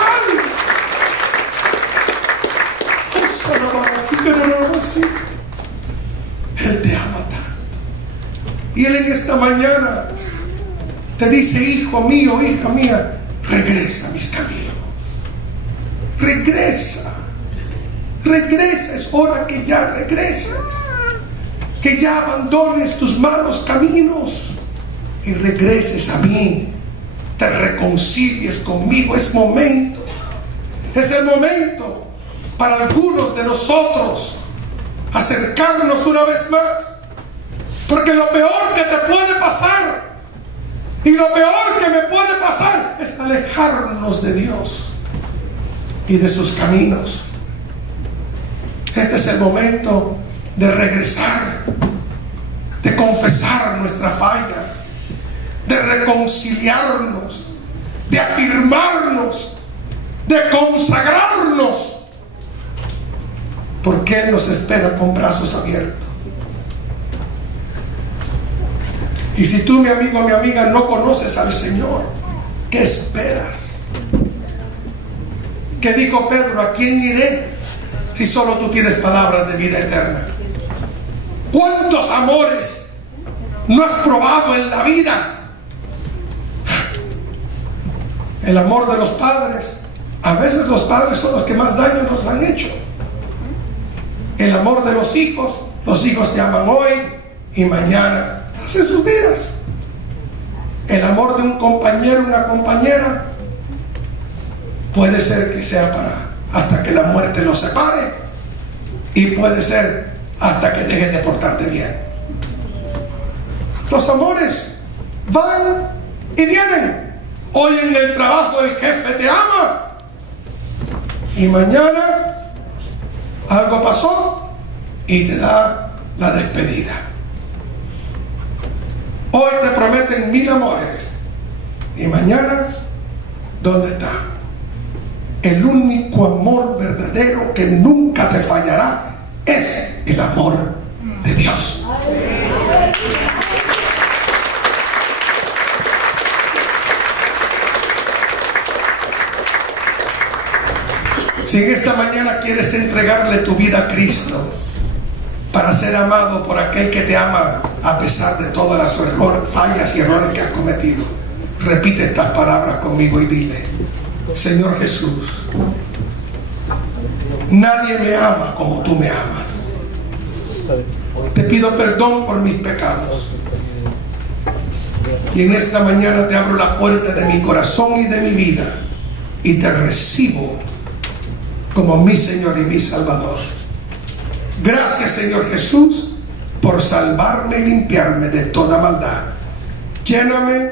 Él te ama tanto. Y Él en esta mañana te dice: hijo mío, hija mía, regresa a mis caminos. Regresa. Regresa, es hora que ya regreses, que ya abandones tus malos caminos y regreses a mí, te reconcilies conmigo. Es momento, es el momento para algunos de nosotros acercarnos una vez más, porque lo peor que te puede pasar y lo peor que me puede pasar es alejarnos de Dios y de sus caminos. Este es el momento de regresar, de confesar nuestra falla, de reconciliarnos, de afirmarnos, de consagrarnos, porque Él nos espera con brazos abiertos. Y si tú, mi amigo, mi amiga, no conoces al Señor, ¿qué esperas? ¿Qué dijo Pedro? ¿A quién iré si solo tú tienes palabras de vida eterna? ¿Cuántos amores no has probado en la vida? El amor de los padres. A veces los padres son los que más daño nos han hecho. El amor de los hijos te aman hoy y mañana hacen sus vidas. El amor de un compañero, una compañera, puede ser que sea para hasta que la muerte los separe, y puede ser hasta que dejes de portarte bien. Los amores van y vienen. Hoy en el trabajo el jefe te ama y mañana algo pasó y te da la despedida. Hoy te prometen 1000 amores y mañana, ¿dónde está? El único amor verdadero que nunca te fallará es el amor de Dios. Si en esta mañana quieres entregarle tu vida a Cristo para ser amado por aquel que te ama a pesar de todas las fallas y errores que has cometido, repite estas palabras conmigo y dile: Señor Jesús, nadie me ama como tú me amas. Te pido perdón por mis pecados. Y en esta mañana te abro la puerta de mi corazón y de mi vida y te recibo como mi Señor y mi Salvador. Gracias, Señor Jesús, por salvarme y limpiarme de toda maldad. Lléname,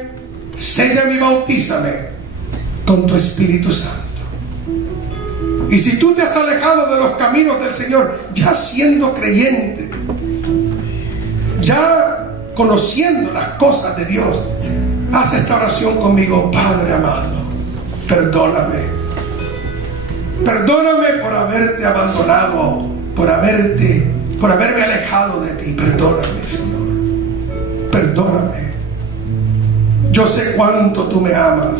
séllame y bautízame con tu Espíritu Santo. Y si tú te has alejado de los caminos del Señor, ya siendo creyente, ya conociendo las cosas de Dios, haz esta oración conmigo. Padre amado, perdóname. Perdóname por haberte abandonado, por haberme alejado de ti. Perdóname, Señor. Perdóname. Yo sé cuánto tú me amas.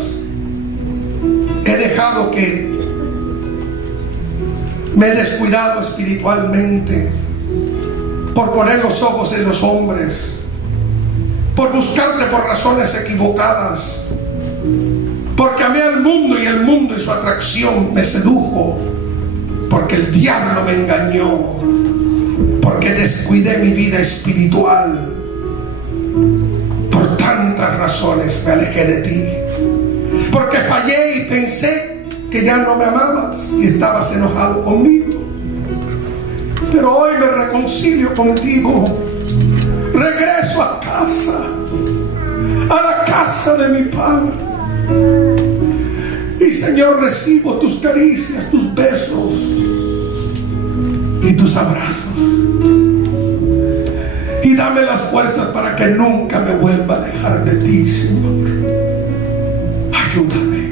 He dejado que me he descuidado espiritualmente por poner los ojos en los hombres, por buscarte por razones equivocadas, porque amé al mundo y el mundo y su atracción me sedujo, porque el diablo me engañó, porque descuidé mi vida espiritual. Por tantas razones me alejé de ti, porque fallé y pensé que ya no me amabas y estabas enojado conmigo. Pero hoy me reconcilio contigo. Regreso a casa, a la casa de mi Padre. Y Señor, recibo tus caricias, tus besos y tus abrazos. Y dame las fuerzas para que nunca me vuelva a dejar de ti, Señor. Ayúdame.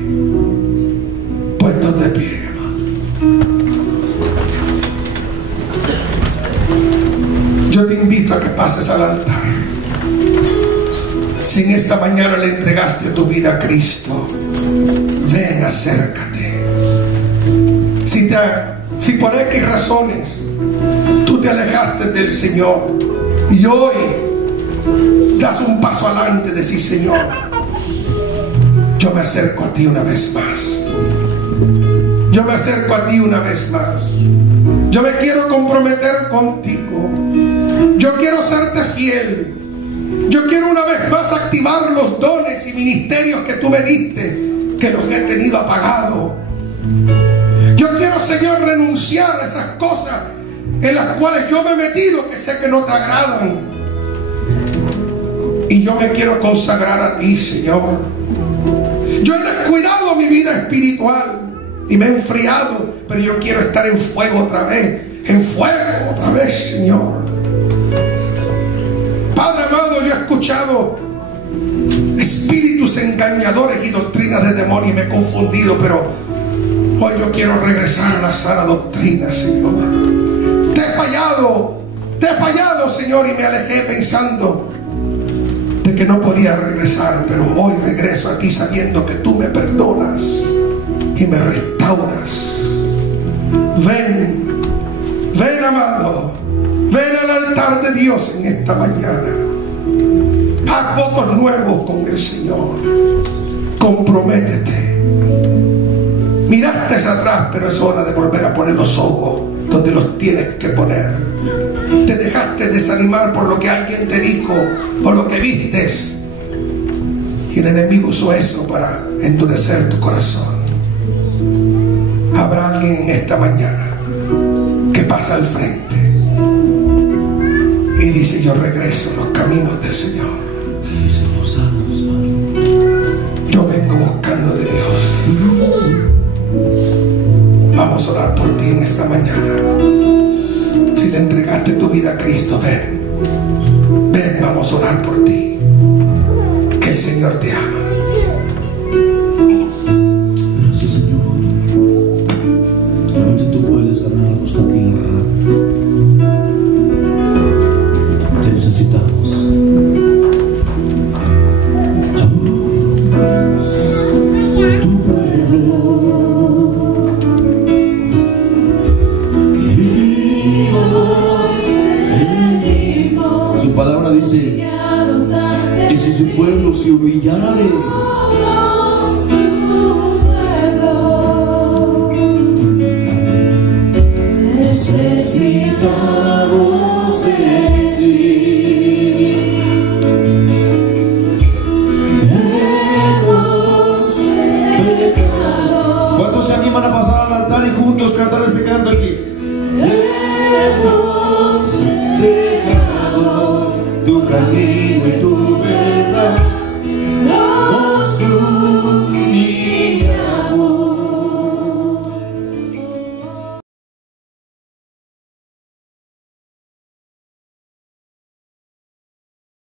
Puestos de pie, hermano. Yo te invito a que pases al altar. Si en esta mañana le entregaste tu vida a Cristo, ven, acércate. Si por X razones tú te alejaste del Señor y hoy das un paso adelante, decís: Señor, yo me acerco a ti una vez más. Yo me acerco a ti una vez más. Yo me quiero comprometer contigo. Yo quiero serte fiel. Yo quiero una vez más activar los dones y ministerios que tú me diste, que los he tenido apagados. Yo quiero, Señor, renunciar a esas cosas en las cuales yo me he metido, que sé que no te agradan. Y yo me quiero consagrar a ti, Señor. Yo he descuidado mi vida espiritual y me he enfriado, pero yo quiero estar en fuego otra vez, en fuego otra vez, Señor. Padre amado, yo he escuchado espíritus engañadores y doctrinas de demonios y me he confundido, pero hoy yo quiero regresar a la sana doctrina, Señor. Te he fallado, Señor, y me alejé pensando de que no podía regresar, pero hoy regreso a ti sabiendo que tú me perdonas y me restauras. Ven, amado, ven al altar de Dios en esta mañana. Haz votos nuevos con el Señor. Comprométete. Miraste hacia atrás, pero es hora de volver a poner los ojos donde los tienes que poner. Te dejaste desanimar por lo que alguien te dijo o lo que vistes, y el enemigo usó eso para endurecer tu corazón. Habrá alguien en esta mañana que pasa al frente y dice: yo regreso a los caminos del Señor. Sí, Señor, sánanos, Padre. Yo vengo buscando de Dios. Vamos a orar por ti en esta mañana. Si le entregaste tu vida a Cristo, ven, vamos a orar por ti. Que el Señor te ama. Gracias, Señor. Solamente tú puedes sanar nuestra tierra. Te necesitamos. Tu pueblo. Su palabra dice: y si su pueblo se humillare, necesitamos de ti. Hemos pecado. ¿Cuántos se animan a pasar al altar y juntos cantar? tu camino y tu